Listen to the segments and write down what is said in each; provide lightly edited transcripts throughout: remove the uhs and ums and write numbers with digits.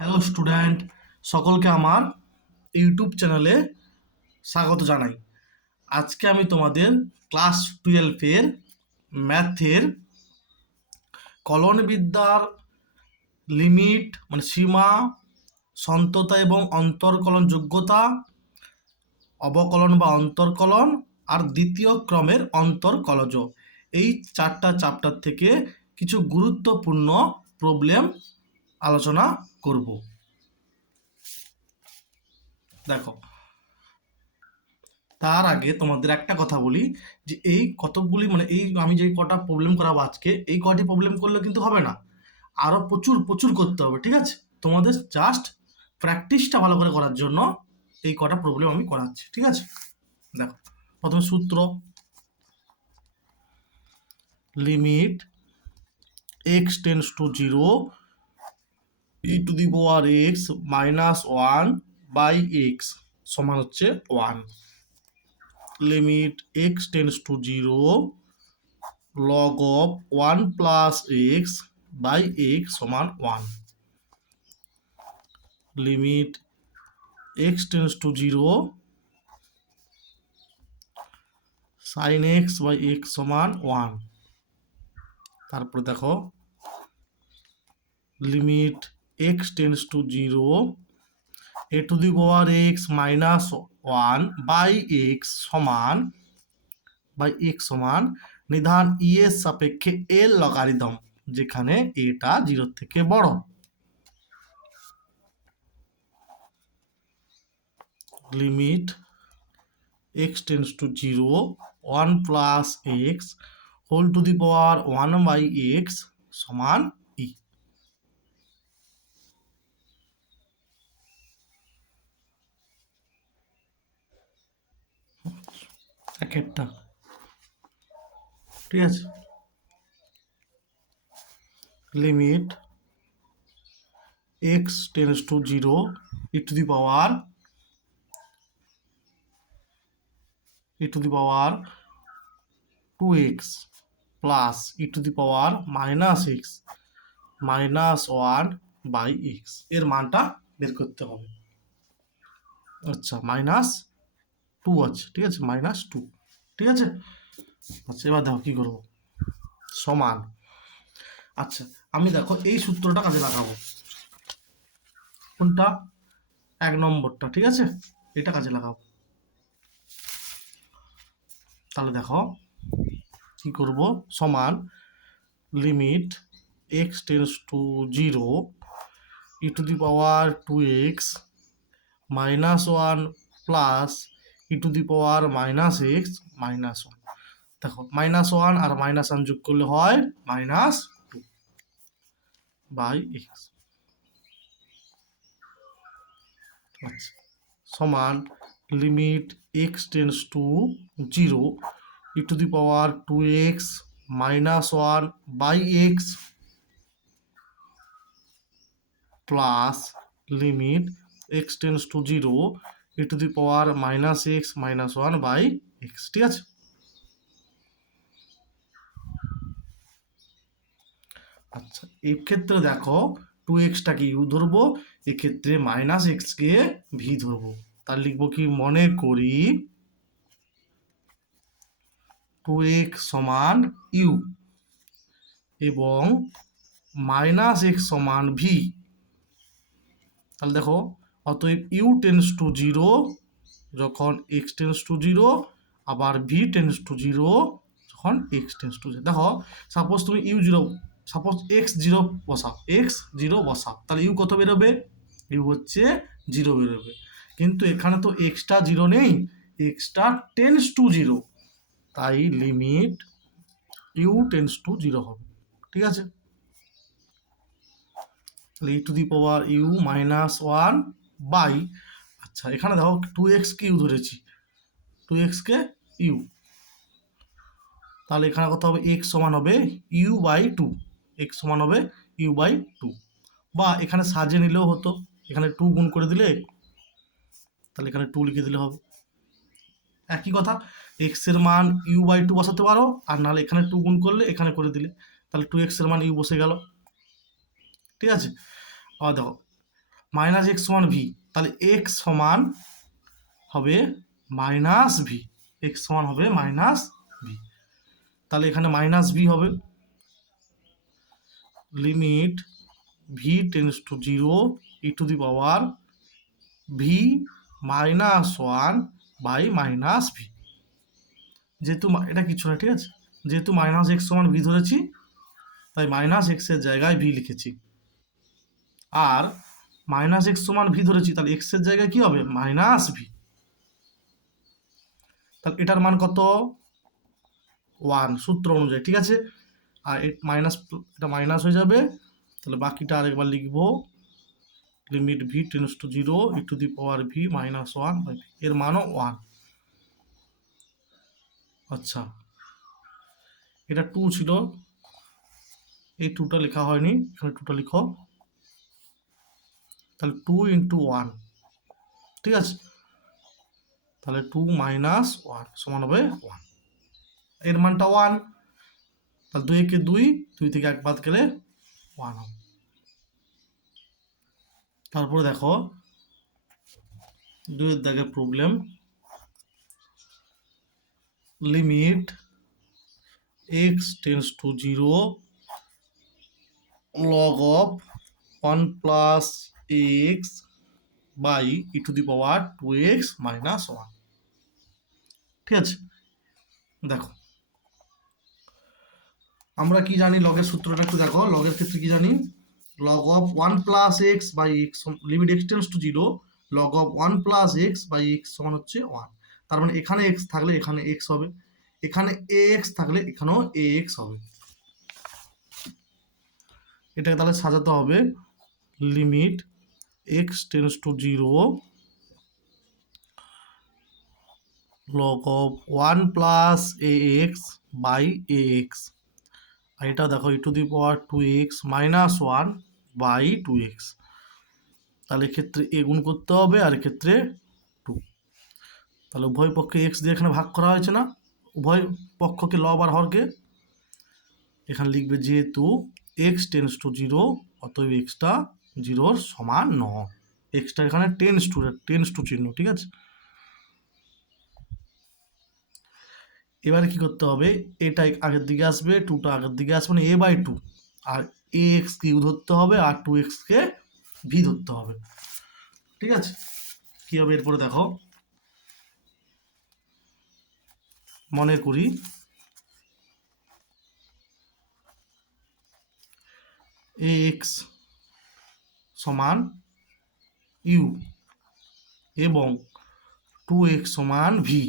Hello student, সকলকে আমার YouTube চ্যানেলে স্বাগত জানাই। আজকে আমি তোমাদের ক্লাস 12-এর ম্যাথের কলনবিদ্যার লিমিট মানে সীমা, সন্ততা এবং অন্তর্কলন যোগ্যতা, অবকলন বা অন্তর্কলন আর দ্বিতীয় ক্রমের অন্তর্কলজ, এই 4টা চ্যাপ্টার থেকে কিছু গুরুত্বপূর্ণ প্রবলেম আলোচনা করব। দেখো, তার আগে তোমাদের একটা কথা বলি যে এই কতকগুলি মানে এই আমি যে কটা প্রবলেম করাবো আজকে, এই কটি প্রবলেম করলে কিন্তু হবে না, আরও প্রচুর প্রচুর করতে হবে। ঠিক আছে, তোমাদের জাস্ট প্র্যাকটিসটা ভালো করে করার জন্য এই কটা প্রবলেম আমি করাচ্ছি। ঠিক আছে, দেখো প্রথমে সূত্র, limit x tends to zero e to the power x minus one by x সমান হচ্ছে one. Limit x tends to zero log of 1 plus x by x সমান 1. Limit x tends to zero sin x by x সমান 1. তারপর দেখো limit x tends to zero a to the power x minus 1 by x সমান নিধান ই এর সাপেক্ষে এর logarithm, যেখানে এটা 0 থেকে বড়। Limit x tends to zero 1 plus x whole to the power 1 by x সমান ই। একটা ঠিক আছে, limit x tends to zero e to the power 2x plus e to the power minus x minus 1 by x, এর মানটা বের করতে হবে। আচ্ছা, মাইনাস 2 আছে, ঠিক আছে, মাইনাস 2, ঠিক আছে। আচ্ছা, এবার দেখো কি করবো, সমান। আচ্ছা, আমি দেখো এই সূত্রটা কাজে লাগাবো। কোনটা? 1 নম্বরটা, ঠিক আছে, এটা কাজে লাগাবো। তাহলে দেখো কি করব, সমান limit x tends to zero e to the power 2x minus 1 plus e to the power minus x minus 1। দেখো মাইনাস 1 আর মাইনাস 1 যোগ করলে হয় মাইনাস 2 বাই এক্স। আচ্ছা, সমান limit x tends to zero e to the power 2x minus 1 by x plus limit x tends to zero e to the power minus x minus 1 by x, ঠিক আছে। আচ্ছা, এই ক্ষেত্রে দেখো 2xটাকে you ধরবো, এক্ষেত্রে মাইনাস এক্সকে ভি ধরবো। তার লিখবো কি, মনে করি 2x সমান ইউ এবং মাইনাস এক্স সমান ভি। তাহলে দেখো, অতএব ইউ টেন্স টু জিরো যখন এক্স টেন্স টু জিরো, আবার ভি টেন্স টু জিরো যখন এক্স টেন্স টু জিরো। দেখো সাপোজ তুমি u zero, suppose x zero বসাও, তাহলে ইউ কত বেরোবে? ইউ হচ্ছে 0 বেরোবে। কিন্তু এখানে তো এক্সটা 0 নেই, এক্সটা টেন্স টু জিরো, তাই limit u tends to zero হবে, ঠিক আছে। তাহলে e to the power u minus 1 by, আচ্ছা এখানে দেখো 2x কে ইউ ধরেছি, 2x কে ইউ, তাহলে এখানে কত হবে, x সমান হবে ইউ বাই 2, x সমান হবে ইউ বাই 2। বা এখানে সাজিয়ে নিলেও হতো, এখানে 2 গুণ করে দিলে, তাহলে এখানে 2 লিখে দিলে হবে। একই কথা, x এর মান ইউ বাই 2 বসাতে পারো, আর নাহলে এখানে 2 গুণ করলে এখানে করে দিলে, তাহলে 2x এর মান ইউ বসে গেল, ঠিক আছে। আবার দেখো মাইনাস এক্স সমান ভি, তাহলে এক্স সমান হবে মাইনাস ভি, এক্স সমান হবে মাইনাস ভি, তাহলে এখানে মাইনাস ভি হবে। Limit v tends to 0 e to the power v minus 1 by minus v. যেহেতু এটা কিছু না, ঠিক আছে, যেহেতু মাইনাস এক্স সমান ভি ধরেছি তাই মাইনাস এক্সের জায়গায় ভি লিখেছি, আর মাইনাস এক্স সমান ভি ধরেছি তাহলে এক্সের জায়গায় কি হবে মাইনাস ভি। তাহলে এটার মান কত 1 সূত্র অনুযায়ী, ঠিক আছে, আর মাইনাস, এটা মাইনাস হয়ে যাবে, তাহলে বাকিটা আরেকবার লিখবো। Limit v tends to 0 e to the power v minus 1 by v, এর মানও 1। আচ্ছা, এটা 2 ছিল, এই 2টা লেখা হয়নি, এখানে 2টা লিখো, তাহলে 2 ইন্টু 1, ঠিক আছে, তাহলে 2 মাইনাস 1 সমান হবে 1, এর মানটা 1, তাহলে 2 একে 2, 2 থেকে 1 বাদ গেলে 1 হবে। তারপরে দেখো 2 এর দাগের problem. Limit x tends to 0 log of 1 plus x by e to the power 2x minus 1, ঠিক আছে। দেখো আমরা কি জানি, লগের সূত্রটা একটু দেখো, লগের ক্ষেত্রে কি জানি, log of 1 plus x by x, limit x tends to 0 log of 1 plus x by x সমান হচ্ছে 1, তার মানে এখানে এক্স থাকলে এখানে এক্স হবে, এখানে এক্স থাকলে এখানেও এক্স হবে। এটাকে তাহলে সাজাতে হবে, limit x tends to 0 log of 1 plus x by x, আর এটা দেখো e to the power 2x minus 1 by 2x, তাহলে এক্ষেত্রে এ গুণ করতে হবে আর এক্ষেত্রে 2, তাহলে উভয় পক্ষে এক্স দিয়ে এখানে ভাগ করা হয়েছে না, উভয় পক্ষকে লব আর হরকে এখানে লিখবে, যেহেতু এক্স টেন্স টু 0 অতএব এক্সটা 0-র সমান নয়, এক্সটা এখানে টেন্স টু চিহ্ন, ঠিক আছে। এবারে কি করতে হবে, এটা আগের দিকে আসবে, 2টা আগের দিকে আসবে, মানে a বাই 2, আর এক্স কে ইউ ধরতে হবে আর 2x কে ভি ধরতে হবে, ঠিক আছে। কি হবে এরপরে দেখো, মনে করি এক্স সমান ইউ এবং 2x সমান ভি,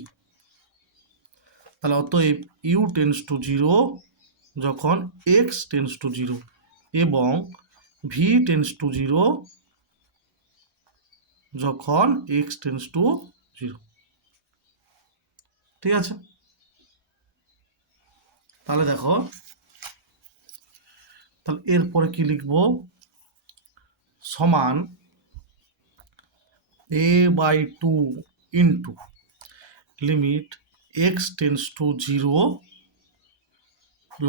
তাহলে অতএব ইউ টেন্স টু 0 যখন এক্স টেন্স টু 0 এবং ভি টেন্স টু 0 যখন এক্স টেন্স টু 0, ঠিক আছে। তাহলে দেখো, তাহলে এরপরে কি লিখবো, সমান a by 2 into limit x tends to 0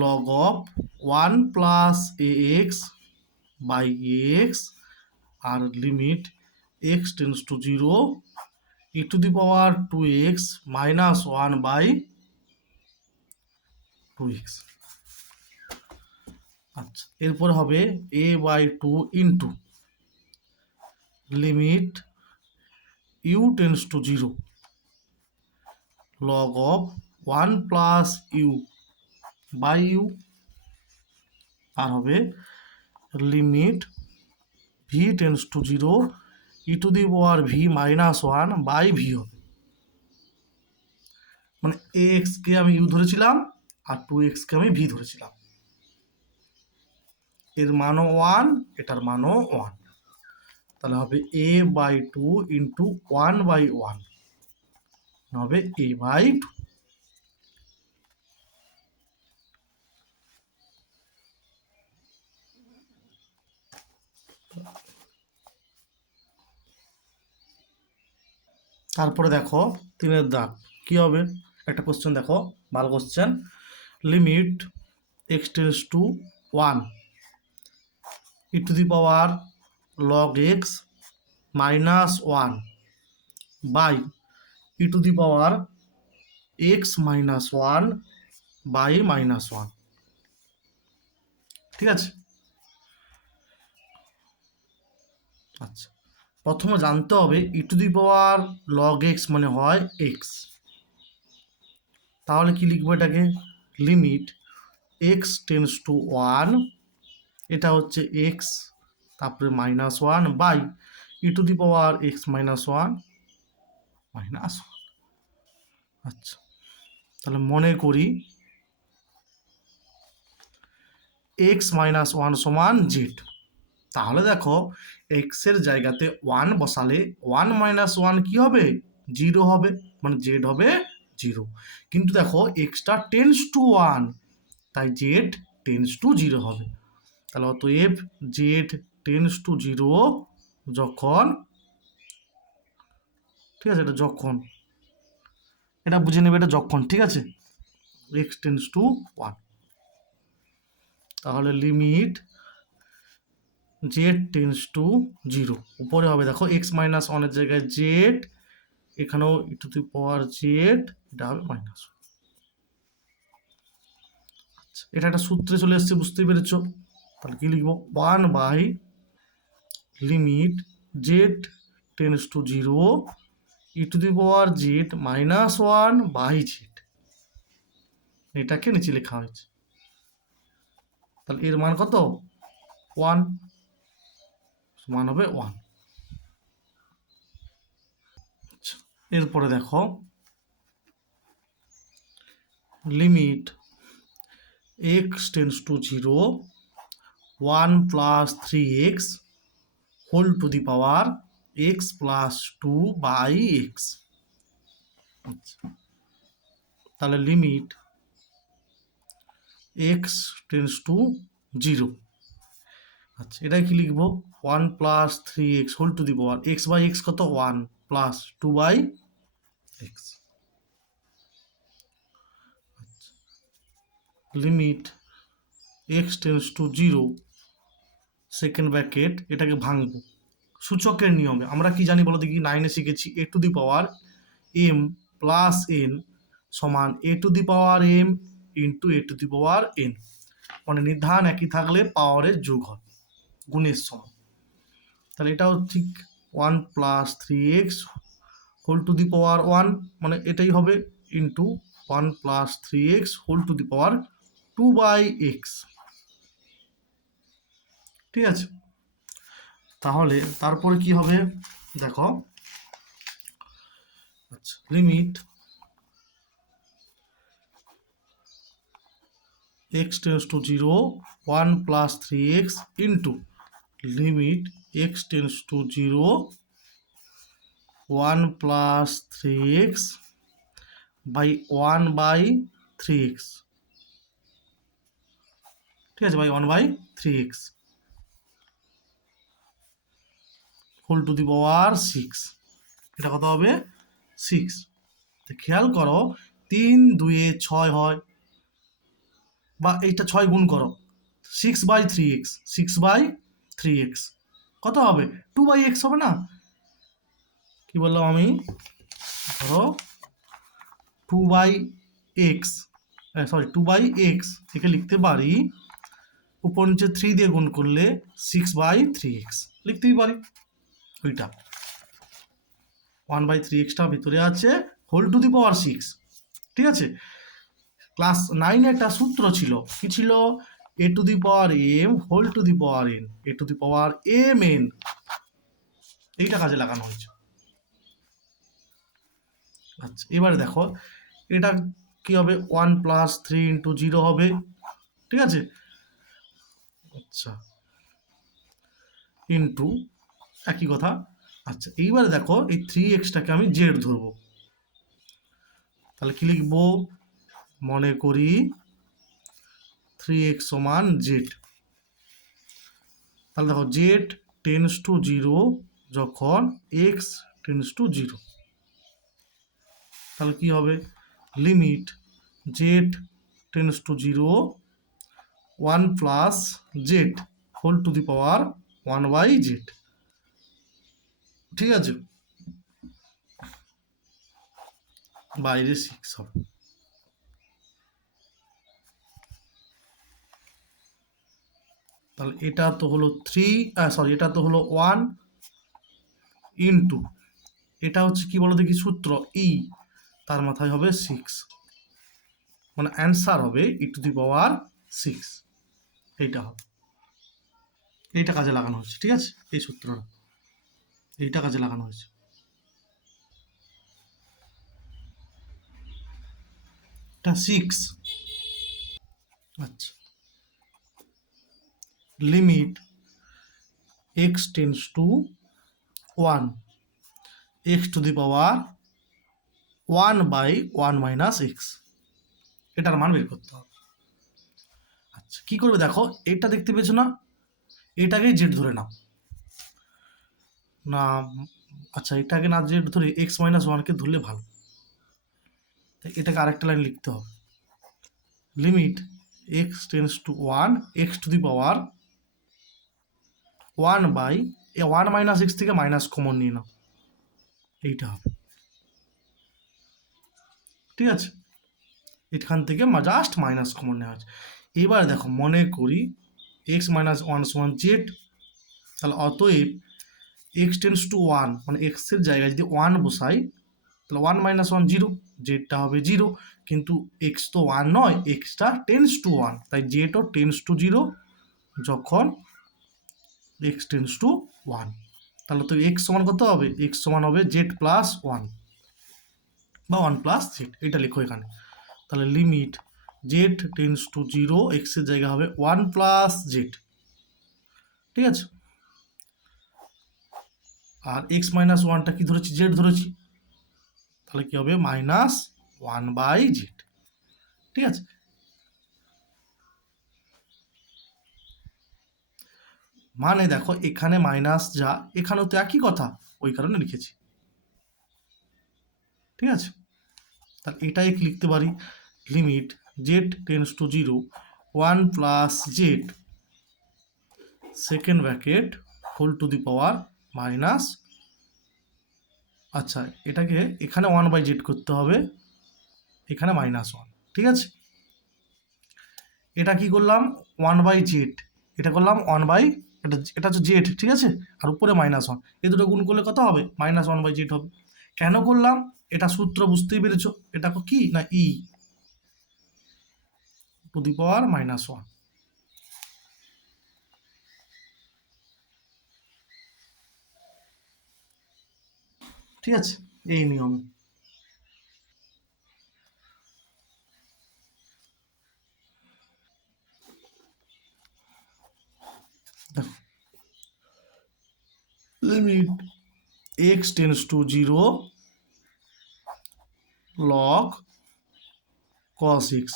log of 1 plus x by x, আর limit x tends to 0 e to the power 2x minus 1 by 2x। আচ্ছা, এরপরে হবে a by 2 into limit u tends to 0 log of 1 plus u by u, আর হবে limit v tends to 0 e to the power v minus 1 by v হবে, মানে x কে আমি you ধরেছিলাম আর 2x কে আমি ভি ধরেছিলাম, এর মানও 1, এটার মানও 1, তাহলে হবে a বাই 2 ইন্টু 1 বাই 1 হবে a বাই 2। তারপরে দেখো 3-এর দাগ কি হবে, একটা কোশ্চেন দেখো, ভালো question. Limit x tends to 1 e to the power log x minus one by e to the power x minus one by minus one. ঠিক আছে? আচ্ছা, প্রথমে জানতে হবে e to the power log x মানে হয় এক্স। তাহলে কি লিখবো এটাকে? Limit x tends to one, এটা হচ্ছে এক্স, তারপরে minus one by e to the power x minus one minus one. আচ্ছা, তাহলে মনে করি এক্স মাইনাস ওয়ান সমান জেড। তাহলে দেখো এক্সের জায়গাতে ওয়ান বসালে ওয়ান মাইনাস ওয়ান কী হবে? জিরো হবে, মানে জেড হবে জিরো। কিন্তু দেখো এক্সটা টেন্স টু ওয়ান, তাই জেড টেন্স টু জিরো হবে। তাহলে অতএব জেড টেন্স টু জিরো যখন, ঠিক আছে, এটা যখন, এটা বুঝে নেবে, এটা যখন, ঠিক আছে, এক্স টেন্স টু ওয়ান। তাহলে limit z tends to zero, উপরে হবে দেখো এক্স মাইনাস ওয়ানের জায়গায় জেড, এখানেও ই টু দি পাওয়ার জেড, এটা হবে মাইনাস। আচ্ছা, এটা একটা সূত্রে চলে এসছে, বুঝতেই পেরেছ। তাহলে কি লিখবো? One by limit z tends to zero e to the power z minus one by z, এটাকে নিচে লেখা হয়েছে। তাহলে এর মান কত? ওয়ান, সমান হবে ওয়ান। আচ্ছা, এরপরে দেখো limit x tends to zero one plus three x whole to the power x plus two by x. তাহলে limit x tends to zero, আচ্ছা এটাই কি লিখবো? One plus three x whole to the power x by x কত? One plus two by x. Limit x tends to zero second bracket, এটাকে ভাঙবো সূচকের নিয়মে। আমরা কি জানি বলো দেখি? নাইনে শিখেছি a to the power m plus n সমান a to the power m into a to the power n, মানে নির্ধারণ একই থাকলে পাওয়ারের যোগ হয় গুণের সমান। তাহলে এটাও ঠিক one plus three x whole to the power one, মানে এটাই হবে into one plus three x whole to the power two by x. ঠিক আছে, তাহলে তারপরে কি হবে দেখো। আচ্ছা, limit x tends to zero one plus three x into limit x tends to zero one plus three x by one by three x. ঠিক আছে, by one by three x whole to the power six, এটা কত হবে? Six. খেয়াল করো তিন দুয়ে ছয় হয়, বা এইটা ছয় গুণ করো, six by three x, six by three x কত হবে? টু বাই এক্স হবে না? কি বললাম আমি? ধরো two by x, sorry two by x থেকে লিখতে পারি উপর নিচে থ্রি দিয়ে গুণ করলে সিক্স বাই থ্রি এক্স লিখতেই পারি। ওইটা ওয়ান বাই থ্রি এক্সটা ভিতরে আছে whole to the power six. ঠিক আছে, ক্লাস নাইনে একটা সূত্র ছিল, কি ছিল? A to the power m whole to the power n, a to the power m n, এইটা কাজে লাগানো হয়েছে। আচ্ছা, এবারে দেখো এটা কি হবে? One plus three into zero হবে। ঠিক আছে, আচ্ছা ইন্টু একই কথা। আচ্ছা, এইবারে দেখো এই থ্রি এক্সটাকে আমি জেড ধরবো, তাহলে কি লিখবো? মনে করি থ্রি এক্স সমান জেড। তাহলে দেখো জেড টেন্স টু জিরো যখন এক্স টেন্স টু জিরো, তাহলে কি হবে? Limit z tends to zero one plus z whole to the power one by z. ঠিক আছে, বাইরে 6 হবে। তাহলে এটা তো হলো 3, সরি এটা তো হলো 1 ইন্টু, এটা হচ্ছে কি বলো দেখি সূত্র ই, তার মাথায় হবে 6, মানে অ্যান্সার হবে e⁻6, এইটা হবে, এইটা কাজে লাগানো হয়েছে। ঠিক আছে, এই সূত্রটা এইটা কাজে লাগানো হয়েছে। এটা 6। আচ্ছা, limit x tends to 1, x⁻1/1 - x, এটার মান বের করতে হবে। আচ্ছা, কি করবে দেখো, এটা দেখতে পেয়েছো না, এটাকেই জেড ধরে নাও না। আচ্ছা, এটাকে না জেড ধরে x-1কে ধরলে ভালো, তাই এটাকে আরেকটা লাইন লিখতে হবে। Limit x tends to 1, x⁻1/1 - x থেকে মাইনাস কমন নিয়ে নাও, এইটা হবে। ঠিক আছে, এখান থেকে জাস্ট মাইনাস কমন নেওয়া হচ্ছে। এবার দেখো, মনে করি x-1 সমান জেড, তাহলে অতএব x টেন্স টু 1, মানে এক্সের জায়গায় যদি 1 বসাই, তাহলে 1 - 1 0, জেডটা হবে 0, কিন্তু এক্স তো 1 নয়, এক্সটা টেন্স টু 1, তাই জেডও টেন্স টু 0 যখন এক্স টেন্স টু 1। তাহলে তো এক্স সমান কত হবে, এক্স সমান হবে z+1 বা 1+z, এটা লিখো এখানে। তাহলে লিমিট জেড টেন্স টু 0, এক্সের জায়গা হবে 1+z। ঠিক আছে, আর x-1টা কি ধরেছি, জেড ধরেছি, তাহলে কি হবে -1/z। ঠিক আছে, মানে দেখো এখানে মাইনাস যা, এখানেও তো একই কথা, ওই কারণে লিখেছি। ঠিক আছে, তাহলে এটাই লিখতে পারি, limit z tends to 0, 1+z second bracket whole to the power minus, আচ্ছা এটাকে এখানে 1/z করতে হবে, এখানে -1। ঠিক আছে, এটা কি করলাম 1/z, এটা করলাম 1/, এটা হচ্ছে জেড। ঠিক আছে, আর উপরে -1, এই দুটো গুণ করলে কত হবে, -1/z হবে। কেন করলাম, এটা সূত্র বুঝতেই পেরেছো, এটা কি না ই টু দি পাওয়ার -1। ঠিক আছে, এই নিয়ম। দেখো, limit x tends to 0 log cos x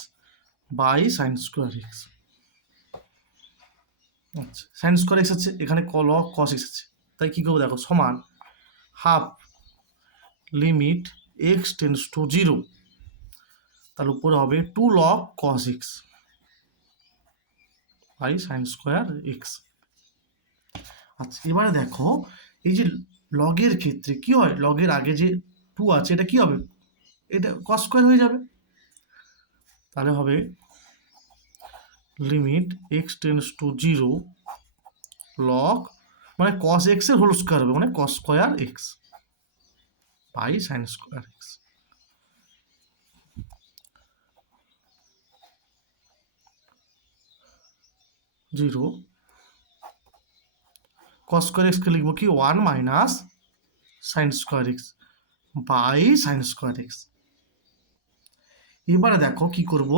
by sin square x। আচ্ছা, sin স্কোয়ার x আছে, এখানে log cos x আছে, তাই কি করবো দেখো, সমান half limit x tends to 0, তার উপরে হবে 2 log cos x by sin square x। আচ্ছা, এবারে দেখো এই যে লগের ক্ষেত্রে কি হয়, লগের আগে যে 2 আছে, এটা কি হবে, এটা cos স্কোয়ার হয়ে যাবে। তাহলে হবে limit x tends to 0 log, মানে cos x এর হোল স্কোয়ার হবে, মানে cos square x by sin square x। 0 cos square x কে লিখবো কি 1 minus sin square x by sin square x। এবারে দেখো কি করব,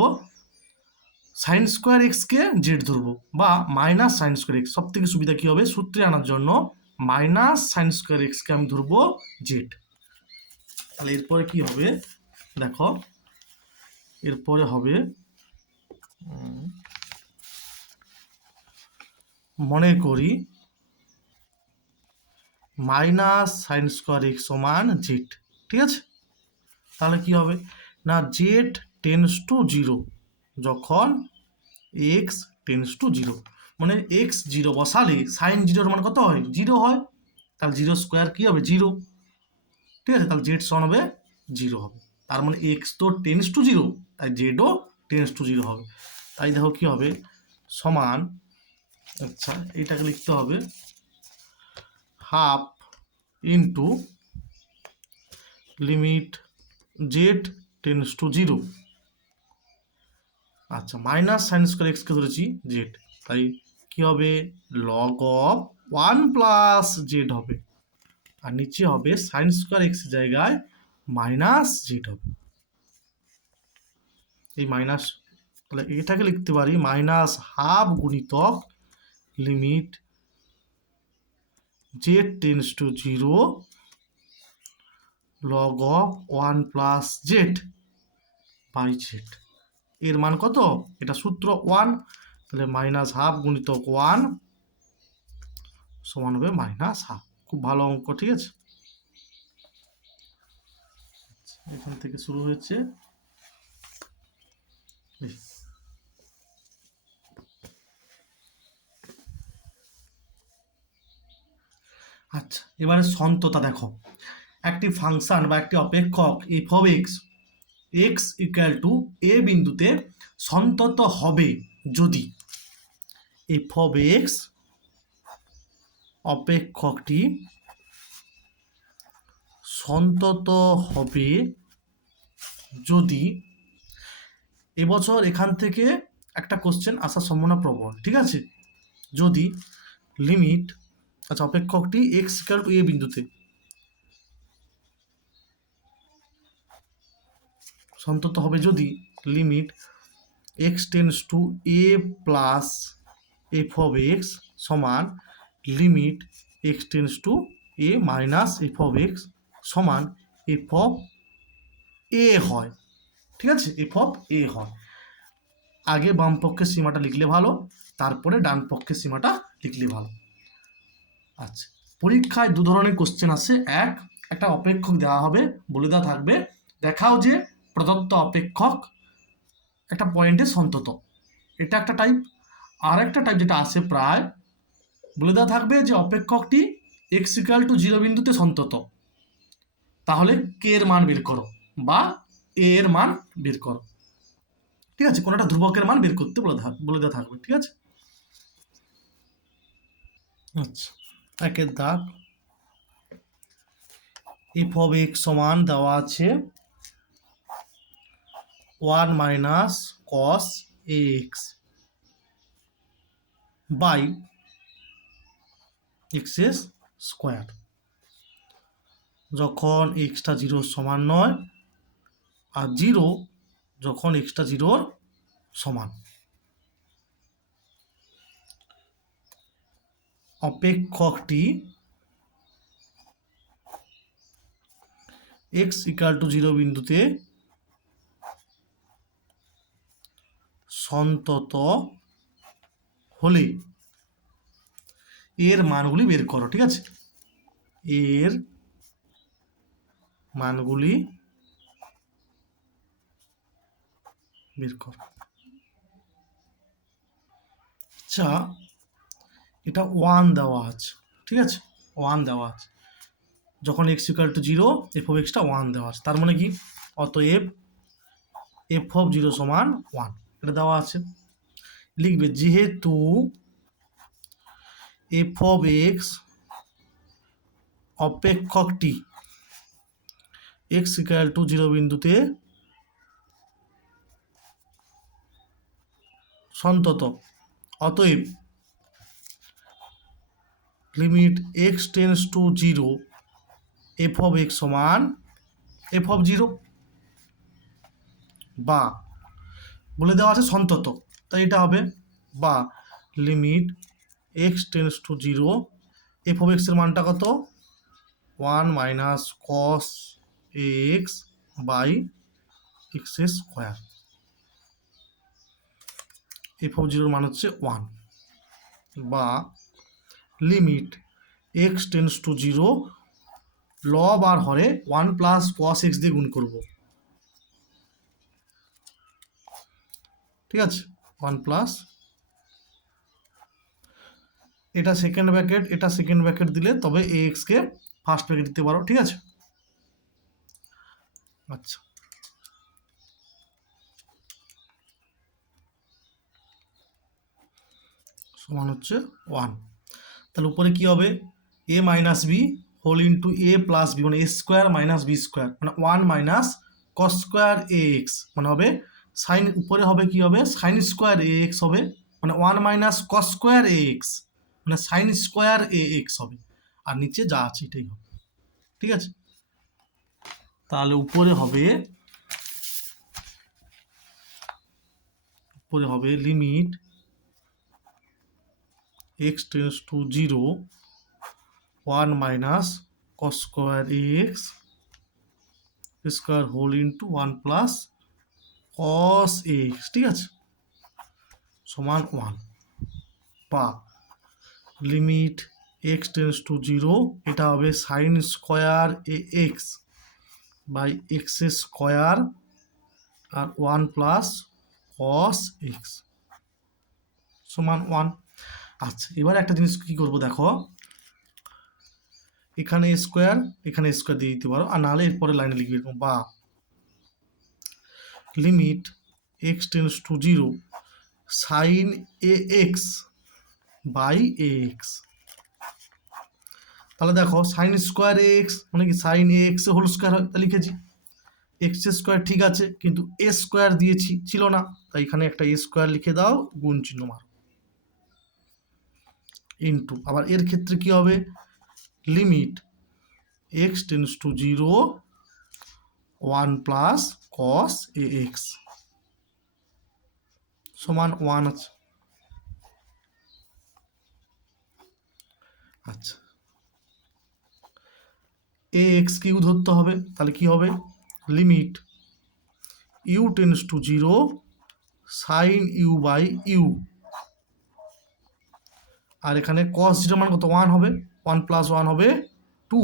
সাইন স্কোয়ার এক্স কে জেড ধরবো, বা মাইনাস সাইন স্কোয়ার এক্স, সব থেকে সুবিধা কি হবে, সূত্রে আনার জন্য মাইনাস সাইন স্কোয়ার এক্স কে আমি ধরবো জেড। তাহলে এরপরে কি হবে দেখো, এরপরে হবে মনে করি মাইনাস সাইন স্কোয়ার এক্স সমান জেড। ঠিক আছে, তাহলে কি হবে না, জেড টেন্স টু 0 যখন এক্স টেন্স টু 0, মানে x 0 বসালে সাইন 0-র মান কত হয়, 0 হয়। তাহলে 0² কি হবে 0, ঠিক আছে, তাহলে জেড সমান হবে 0 হবে। তার মানে এক্স তো টেন্স টু 0, তাই জেডও টেন্স টু 0 হবে। তাই দেখো কি হবে সমান, আচ্ছা এটাকে লিখতে হবে half into limit z tends to 0, আচ্ছা মাইনাস সাইন স্কোয়ার এক্সকে ধরেছি জেড, তাই কি হবে লগ অফ 1 প্লাস জেড হবে, আর নিচে হবে সাইন স্কোয়ার এক্স জায়গায় মাইনাস জেড হবে। এই মাইনাস, তাহলে এটাকে লিখতে পারি মাইনাস হাফ গুণিতক limit z tends to 0 log of 1 plus z by z. এর মান কত, এটা সূত্র 1, তাহলে মাইনাস হাফ গুণিতক 1 সমান হবে মাইনাস হাফ। খুব ভালো অঙ্ক, ঠিক আছে। এখান থেকে শুরু হয়েছে, আচ্ছা এবারে সন্ততা দেখো, একটি ফাংশন বা একটি অপেক্ষক f of x x equal to a বিন্দুতে সন্তত হবে যদি এফ অফ এক্স অপেক্ষকটি সন্তত হবে যদি, এবছর এখান থেকে একটা কোশ্চেন আসার সম্ভাবনা প্রবল, ঠিক আছে, যদি লিমিট, আচ্ছা অপেক্ষকটি এক্স ইকুয়াল টু এ বিন্দুতে সন্তত হবে যদি limit x tends to a plus f of x সমান limit x tends to a minus f of x সমান এফ অফ এ হয়, ঠিক আছে, এফ অফ এ হয়। আগে বাম পক্ষের সীমাটা লিখলে ভালো, তারপরে ডান পক্ষের সীমাটা লিখলে ভালো। আচ্ছা পরীক্ষায় দু ধরনের কোশ্চেন আসে, একটা অপেক্ষক দেওয়া হবে, বলে দেওয়া থাকবে দেখাও যে প্রদত্ত অপেক্ষক একটা পয়েন্টে সন্তত, এটা একটা টাইপ। আর একটা টাইপ যেটা আসে প্রায়, বলে দেওয়া থাকবে যে অপেক্ষকটি এক্স ইকুয়াল টু 0 বিন্দুতে সন্তত, তাহলে কে এর মান বের করো বা এ এর মান বের করো, ঠিক আছে, কোনো একটা ধ্রুবকের মান বের করতে বলে দেওয়া থাকবে, ঠিক আছে। আচ্ছা একের দাগ, এফ অফ এক্স সমান দেওয়া আছে 1 minus cos x by x square, যখন এক্সটা 0 সমান নয় আর 0 যখন এক্সটা 0 সমান। অপেক্ষকটি এক্স ইকুয়াল টু 0 বিন্দুতে সন্তত হলে এর মানগুলি বের করো, ঠিক আছে, এর মানগুলি বের করো। আচ্ছা এটা 1 দেওয়া আছে, ঠিক আছে, 1 দেওয়া আছে, যখন x equal to 0 f of extra 1 দেওয়া আছে, তার মানে কি অতএব এফ অফ 0 সমান 1, এটা দেওয়া আছে। লিখবে যেহেতু এফ অফ এক্স অপেক্ষকটি এক্স ইকুয়াল টু 0 বিন্দুতে সন্তত, অতএব limit x tends to 0 f of x সমান এফ অফ 0, বা বলে দেওয়া আছে সন্তত, তাই এটা হবে বা limit x tends to 0 f of এক্সের মানটা কত 1 minus cos x by x square, f of 0 মান হচ্ছে 1, বা লিমিট এক্স টেন্স টু 0 লব আর হরে 1 প্লাস কস এক্স দিয়ে গুণ করব, ঠিক আছে, 1 প্লাস, এটা সেকেন্ড ব্র্যাকেট, এটা সেকেন্ড ব্র্যাকেট দিলে তবে এ এক্সকে ফার্স্ট ব্র্যাকেট দিতে পারো, ঠিক আছে। আচ্ছা, সমান হচ্ছে 1। তাহলে উপরে কি হবে, এ মাইনাস বি হোল ইন্টু এ প্লাস বি, মানে এ স্কোয়ার মাইনাস বি স্কোয়ার, মানে 1 minus cos square a x, মানে হবে সাইন, উপরে হবে কি হবে সাইন স্কোয়ার এ এক্স হবে, মানে 1 minus cos square a x, মানে সাইন স্কোয়ার এ এক্স হবে, আর নিচে যা আছে এটাই হবে, ঠিক আছে। তাহলে উপরে হবে limit x tends to 0 1 minus cos square a x square whole into 1 plus cos a x, ঠিক আছে, সমান 1, বা লিমিট x টেন্স টু 0, এটা হবে sine square a x by x square আর 1 প্লাস কস এক্স সমান 1। আচ্ছা, এবার একটা জিনিস কি করবো দেখো, এখানে স্কোয়ার এখানে স্কোয়ার দিয়ে দিতে পারো, আর নাহলে এরপরে লাইনে লিখবে এরকম, বা limit x tends to 0 sine a x by a x. তাহলে দেখো সাইন স্কোয়ার এ এক্স মানে কি sine a x whole square হয়, তা লিখেছি এক্স স্কোয়ার, ঠিক আছে, কিন্তু এ স্কোয়ার দিয়েছি ছিল না, তাই এখানে একটা এ স্কোয়ার লিখে দাও, গুণ চিহ্ন মারো, ইন্টু, আবার এর ক্ষেত্রে কি হবে, limit x tends to 0 1 plus cos a x সমান 1 আছে। আচ্ছা, এ এক্স কিউ ধরতে হবে, তাহলে কি হবে, limit u tends to 0 sine u by u, আর এখানে কস জিরো মান কত 1 হবে, 1 প্লাস 1 হবে 2,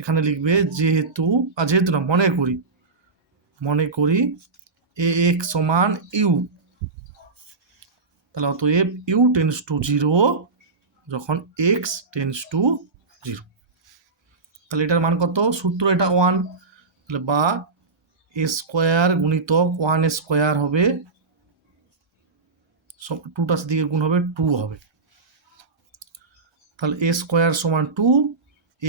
এখানে লিখবে যেহেতু, আর যেহেতু না মনে করি এ এক্স সমান ইউ, তাহলে অতএব ইউ টেন্স টু 0 যখন এক্স টেন্স টু 0, তাহলে এটার মান কত, সূত্র এটা 1, তাহলে বা এ স্কোয়ার গুণিতক 1 স্কোয়ার হবে, 2টার দিকে গুণ হবে 2 হবে, তাহলে এ স্কোয়ার সমান 2,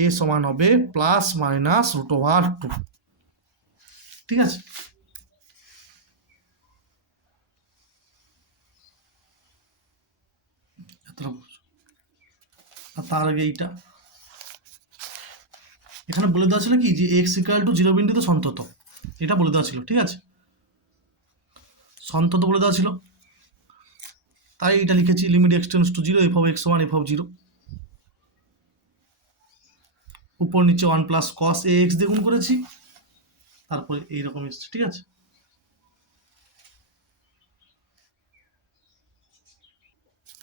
এ সমান হবে প্লাস মাইনাস রুট ওভার 2, ঠিক আছে। আর তার আগে এইটা এখানে বলে দেওয়া ছিল কি যে এক্স ইকুয়াল টু 0 বিন্দুতে সন্তত, এটা বলে দেওয়া ছিল, ঠিক আছে, সন্তত বলে দেওয়া ছিল, তাই এটা লিখেছি limit x tends to 0 f of x সমান এফ অফ 0, উপর নিচে 1 প্লাস কস এ এক্স দিয়ে গুণ করেছি, তারপরে এইরকম এসছে, ঠিক আছে।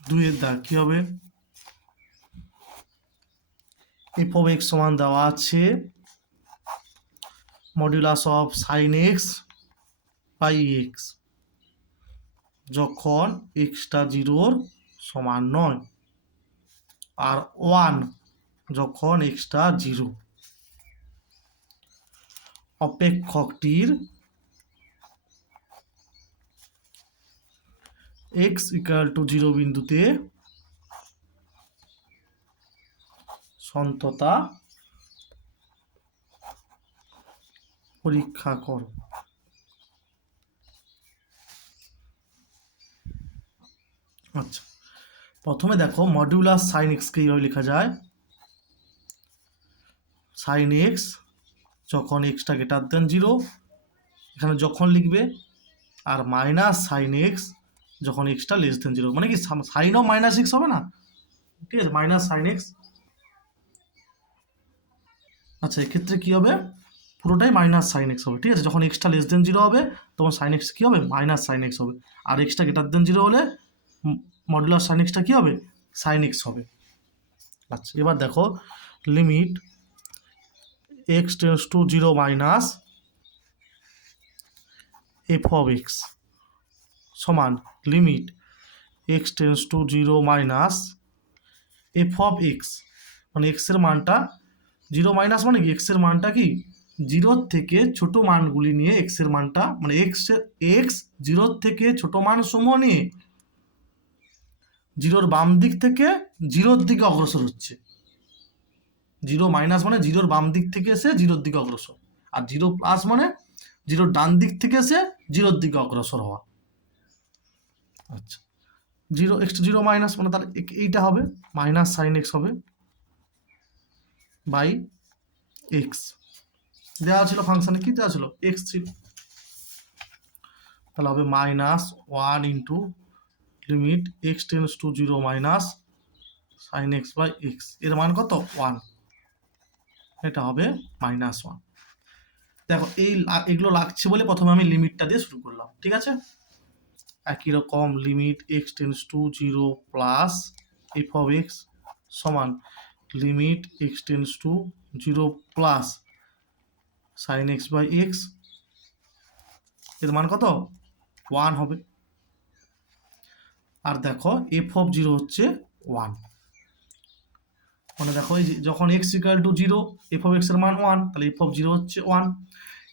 দুইয়ের দাগ কি হবে, এফ অফ এক্স সমান দেওয়া আছে modulus of sine x by x যখন এক্সটা 0 সমান নয়, আর 1 যখন এক্সটা 0, অপেক্ষকটির এক্স ইকুয়াল টু 0 বিন্দুতে সন্ততা পরীক্ষা করো। আচ্ছা, প্রথমে দেখো মডিউলাস সাইন এক্সকে এইভাবে লেখা যায়, সাইন এক্স যখন এক্সটা গ্রেটার দেন 0, এখানে যখন লিখবে, আর মাইনাস সাইন এক্স যখন এক্সটা লেস দেন 0, মানে কি সাইন অফ মাইনাস এক্স হবে না, ঠিক আছে, মাইনাস সাইন এক্স। আচ্ছা, এক্ষেত্রে কি হবে, পুরোটাই মাইনাস সাইন এক্স হবে, ঠিক আছে, যখন এক্সটা লেস দেন 0 হবে তখন সাইন এক্স কী হবে, মাইনাস সাইন এক্স হবে, আর এক্সটা গ্রেটার দেন 0 হলে মডুলাস সাইন এক্সটা কী হবে, সাইন এক্স হবে। আচ্ছা, এবার দেখো limit x tends to 0 minus f of x সমান limit x tends to zero minus f of x, মানে এক্সের মানটা জিরো মাইনাস মানে কি এক্সের মানটা কি জিরোর থেকে ছোট মানগুলি নিয়ে এক্সের মানটা মানে এক্স জিরোর থেকে ছোট মান সমূহ নিয়ে জিরোর বাম দিক থেকে জিরোর দিকে অগ্রসর হচ্ছে। জিরো মাইনাস মানে জিরোর বাম দিক থেকে এসে জিরোর দিকে অগ্রসর, আর জিরো প্লাস মানে জিরোর ডান দিক থেকে এসে জিরোর দিকে অগ্রসর হওয়া। আচ্ছা, জিরো এক্স জিরো মাইনাস মানে তাহলে এইটা হবে মাইনাস সাইন এক্স হবে বাই এক্স। দেওয়া ছিল ফাংশনে কি দেওয়া ছিল এক্স ছিল, তাহলে হবে minus one into limit x tends to zero minus sine x by x, এর মান কত ওয়ান, এটা হবে মাইনাস ওয়ান। দেখো এগুলো লাগছে বলে প্রথমে আমি লিমিটটা দিয়ে শুরু করলাম, ঠিক আছে। একই রকম limit x tends to zero plus f of x সমান limit x tends to zero plus sine x by x, এর মান কত ওয়ান হবে। আর দেখো এফ অফ জিরো হচ্ছে ওয়ান, মানে দেখো এই যখন x equal to zero f of x এর মান ওয়ান, তাহলে এফ অফ জিরো হচ্ছে ওয়ান।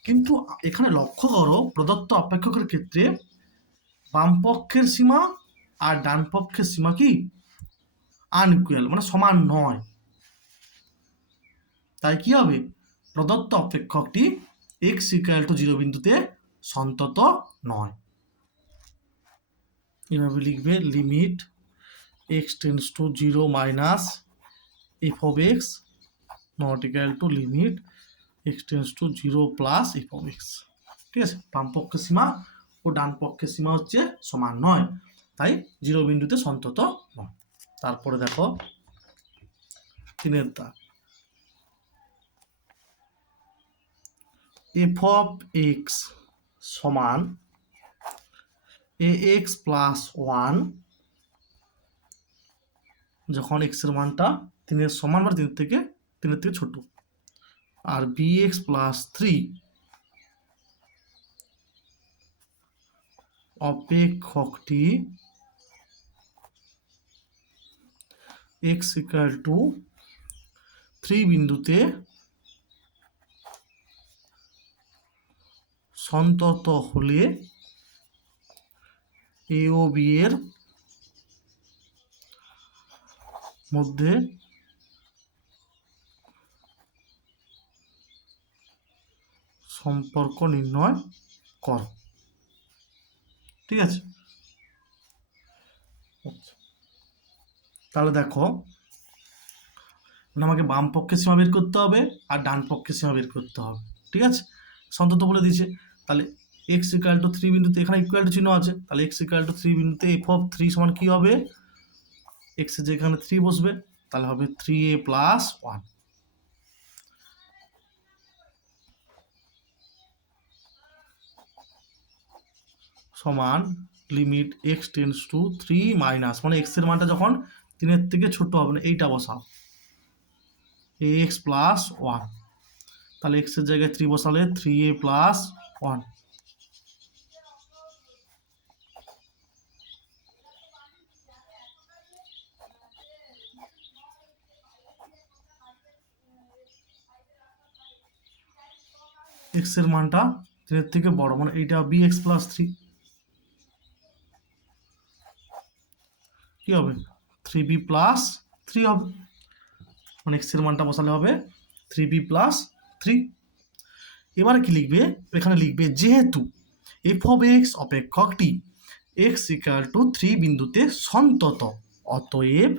কিন্তু এখানে লক্ষ্য করো প্রদত্ত অপেক্ষকের ক্ষেত্রে বাম পক্ষের সীমা আর ডান পক্ষের সীমা কি আনইকুয়াল মানে সমান নয়, তাই কি হবে প্রদত্ত অপেক্ষকটি এক্স ইকুয়াল টু জিরো বিন্দুতে সন্তত নয়। এভাবে লিখবে limit x tends to zero minus f of x not equal to limit x tends to zero plus f of x, ঠিক আছে। বাম পক্ষের সীমা ও ডান পক্ষের সীমা হচ্ছে সমান নয়, তাই জিরো বিন্দুতে সন্তত নয়। তারপরে দেখো তিনের দাগ এফ অফ এক্স সমান এ এক্স প্লাস ওয়ান, যখন এক্সের মানটা তিনের সমান বা তিনের থেকে ছোট, আর বি এক্স প্লাস থ্রি অপেক্ষকটি এক্স ইকুয়াল টু থ্রি বিন্দুতে সন্তত হলে এ ও বি এর মধ্যে সম্পর্ক নির্ণয় কর, ঠিক আছে। তাহলে দেখো আমাকে বাম পক্ষের সীমা বের করতে হবে আর ডান পক্ষের সীমা বের করতে হবে, ঠিক আছে। সন্তত বলে দিয়েছে, তাহলে এক্স ইকুয়াল টু থ্রি বিন্দুতে এখানে ইকুয়াল টু চিহ্ন আছে, তাহলে এক্স ইকুয়াল টু থ্রি বিন্দুতে এফ অফ থ্রি সমান কি হবে এক্স এর যেখানে থ্রি বসবে তাহলে হবে থ্রি এ প্লাস ওয়ান সমান limit x tends to three minus মানে এক্স এর মানটা যখন তিনের থেকে ছোট হবে না এইটা বসাও এক্স প্লাস ওয়ান, তাহলে এক্স এর জায়গায় থ্রি বসালে থ্রি এ প্লাস ওয়ান, এক্স এর মানটা তিনের থেকে বড় মানে এইটা বি এক্স প্লাস থ্রি, কি হবে থ্রি বি প্লাস থ্রি হবে, মানে এক্স এর মানটা বসালে হবে থ্রি বি প্লাস থ্রি। এবারে কি লিখবে এখানে লিখবে যেহেতু এফ অফ এক্স অপেক্ষকটি এক্স ইকুয়াল টু থ্রি বিন্দুতে সন্তত অতএব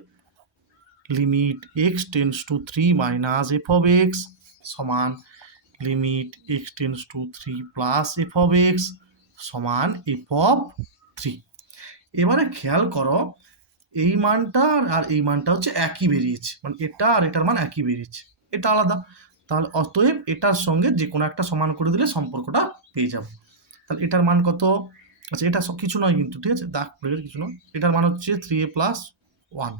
limit x tends to three minus f of x সমান limit x tends to three plus f of x সমান এফ অফ থ্রি। এবারে খেয়াল করো এই মানটা আর এই মানটা হচ্ছে একই বেরিয়েছে, মানে এটা আর এটার মান একই বেরিয়েছে, এটা আলাদা, তাহলে অতএব এটার সঙ্গে যে কোনো একটা সমান করে দিলে সম্পর্কটা পেয়ে যাব। তাহলে এটার মান কত, আচ্ছা এটা কিছু নয় কিন্তু, ঠিক আছে দাগ পড়ে গেছে কিছু নয়, এটার মান হচ্ছে থ্রি এ প্লাস ওয়ান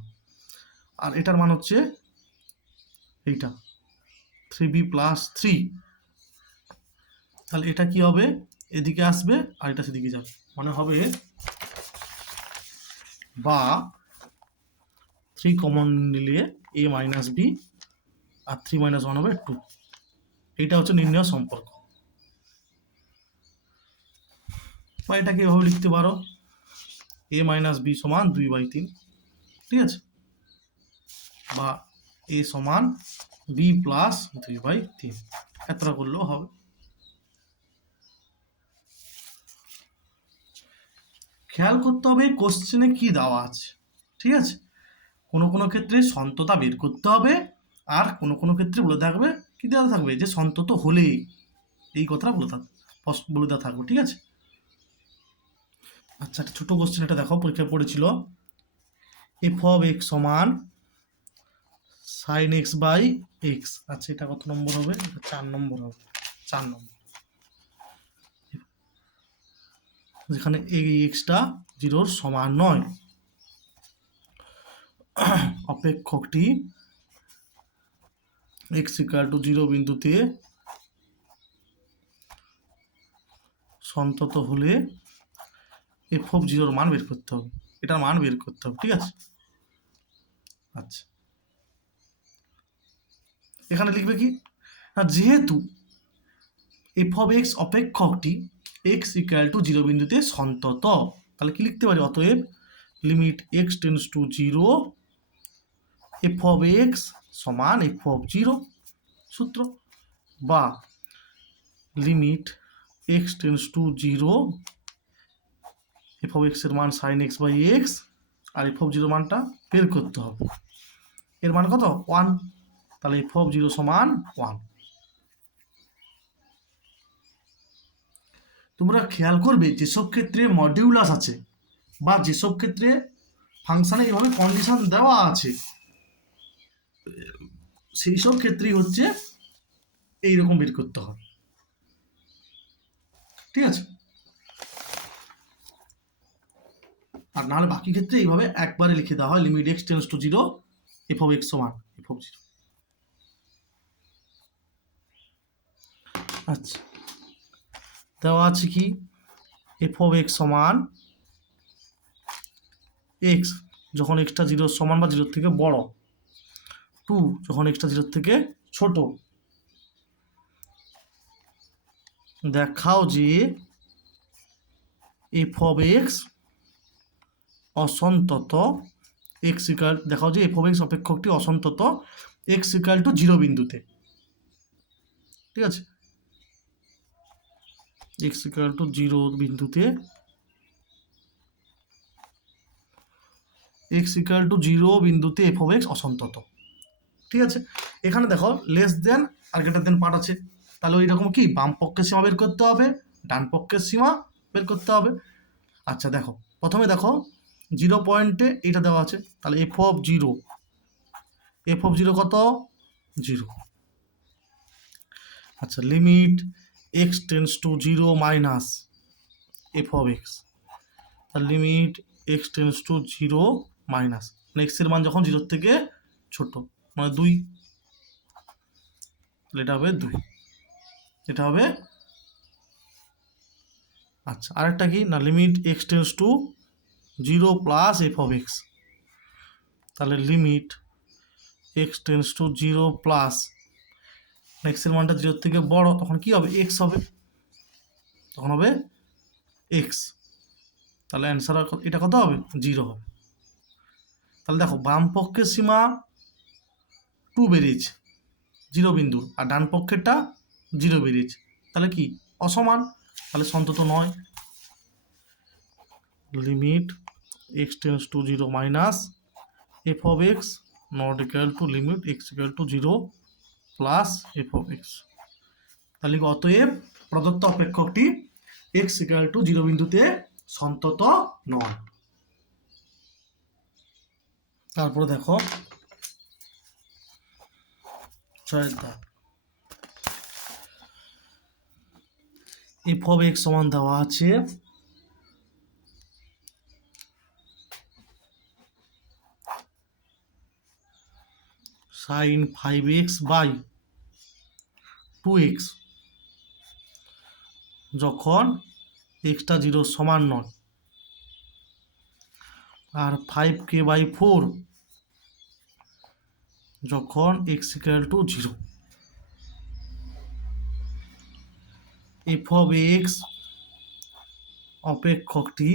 আর এটার মান হচ্ছে এইটা থ্রি বি প্লাস থ্রি, তাহলে এটা কি হবে এদিকে আসবে আর এটা সেদিকে যাবে, মানে হবে বা 3 কমন নিলে a মাইনাস বি আর 3 মাইনাস 1 হবে 2। এইটা হচ্ছে নির্ণয় সম্পর্ক। বা এটাকে এভাবে লিখতে পারো a মাইনাস বি সমান 2/3, ঠিক আছে, বা a সমান b প্লাস 2/3, এতটা করলেও হবে। খেয়াল করতে হবে কোশ্চেনে কি দেওয়া আছে, ঠিক আছে। কোনো কোনো ক্ষেত্রে সন্ততা বের করতে হবে, আর কোনো কোনো ক্ষেত্রে বলে থাকবে কি দেওয়া থাকবে যে সন্তত হলে, এই কথাটা বলে দেওয়া থাকবে, ঠিক আছে। আচ্ছা, একটা ছোটো কোশ্চেন এটা দেখো, পরীক্ষায় পড়েছিল এফ অফ এক্স সমান সাইন এক্স বাই এক্স। আচ্ছা, এটা কত নম্বর হবে? 4 নম্বর হবে, 4 নম্বর, যেখানে এই এক্সটা 0-র সমান নয়। অপেক্ষকটি এক্স ইকুয়াল টু 0 বিন্দুতে সন্তত হলে এফ অফ 0-র মান বের করতে হবে, এটার মান বের করতে হবে, ঠিক আছে। আচ্ছা, এখানে লিখবে কি না, যেহেতু এফ অফ এক্স অপেক্ষকটি এক্স ইকুয়াল টু 0 বিন্দুতে সন্তত, তাহলে কি লিখতে পারি, অতএব limit x tends to 0 f of x সমান এফ অফ 0 সূত্র, বা limit x tends to 0 f of x এর মান সাইন এক্স বাই এক্স, আর এফ অফ 0 মানটা বের করতে হবে, এর মান কত 1, তাহলে এফ অফ 0 সমান 1। তোমরা খেয়াল করবে যেসব ক্ষেত্রে মডিউলাস আছে বা যেসব ক্ষেত্রে ফাংশনে এইভাবে কন্ডিশন দেওয়া আছে, সেই সব ক্ষেত্রেই হচ্ছে এইরকম বের করতে হবে, ঠিক আছে। আর নাহলে বাকি ক্ষেত্রে এইভাবে একবারে লিখে দেওয়া হয় limit x tends to 0 f of x সমান এফ অফ 0। আচ্ছা, দেওয়া আছে কি এফ অফ এক্স সমান এক্স যখন এক্সটা 0-র সমান বা 0-র থেকে বড়, 2 যখন এক্সটা 0-র থেকে ছোট। দেখাও যে এফ অফ এক্স অসন্তত এক্স ইকুয়াল, দেখাও যে এফ অফ এক্স অপেক্ষকটি অসন্তত এক্স ইকুয়াল টু 0 বিন্দুতে, ঠিক আছে, এক্স ইকুয়াল টু 0 বিন্দুতে, এক্স ইকুয়াল টু 0 বিন্দুতে এফ অফ এক্স অসন্তত, ঠিক আছে। এখানে দেখো লেস দেন আর গ্রেটার দেন পার্ট আছে, তাহলে ওই রকম কি বাম পক্ষের সীমা বের করতে হবে, ডান পক্ষের সীমা বের করতে হবে। আচ্ছা দেখো, প্রথমে দেখো 0 পয়েন্টে এটা দেওয়া আছে, তাহলে এফ অফ 0, এফ অফ 0 কত 0। আচ্ছা, limit x tends to 0 minus f of x, তার limit x tends to 0 minus, এক্সের মান যখন 0-র থেকে ছোট, মানে 2, তাহলে এটা হবে 2, এটা হবে। আচ্ছা, আরেকটা কি না, limit x tends to 0 plus f of x, তাহলে limit x tends to 0 plus, এক্সের মানটা 0-র থেকে বড়, তখন কি হবে এক্স হবে, তখন হবে এক্স, তাহলে অ্যান্সার এটা কত হবে 0 হবে। তাহলে দেখো বাম পক্ষের সীমা 2 বেরিয়েছে 0 বিন্দু, আর ডান পক্ষেরটা 0 বেরিয়েছে, তাহলে কি অসমান, তাহলে সন্তত নয়। Limit x tends to 0 minus f of x not equal to limit x equal to 0 plus f of x, তাহলে অতএব প্রদত্ত অপেক্ষকটি এক্স ইকুয়াল টু 0 বিন্দুতে সন্তত নয়। তারপরে দেখো 6 দাগ, এফ অফ এক্স সমান দেওয়া আছে সাইন 5x বাই 2x যখন এক্সটা 0-র সমান নয়। আর 5k/4 যখন x=0। f(x) অপেক্ষকটি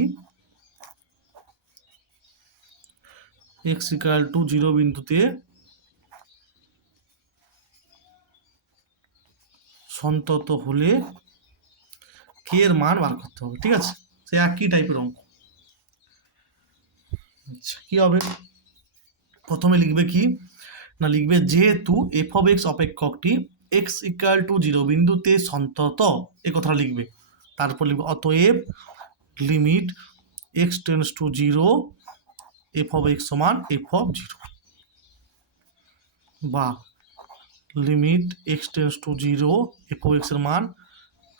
x=0 বিন্দুতে সন্তত হলে k এর মান বার করতে হবে। ঠিক আছে, সে একই টাইপের অঙ্ক। আচ্ছা, কি হবে? প্রথমে লিখবে কি না, লিখবে যেহেতু f(x) অপেক্ষকটি x=0 বিন্দুতে সন্তত, এই কথাটা লিখবে। তারপর লিখবে অতএব লিমিট x→0 f(x) সমান f(0) বা লিমিট x→0 f(x) এর মান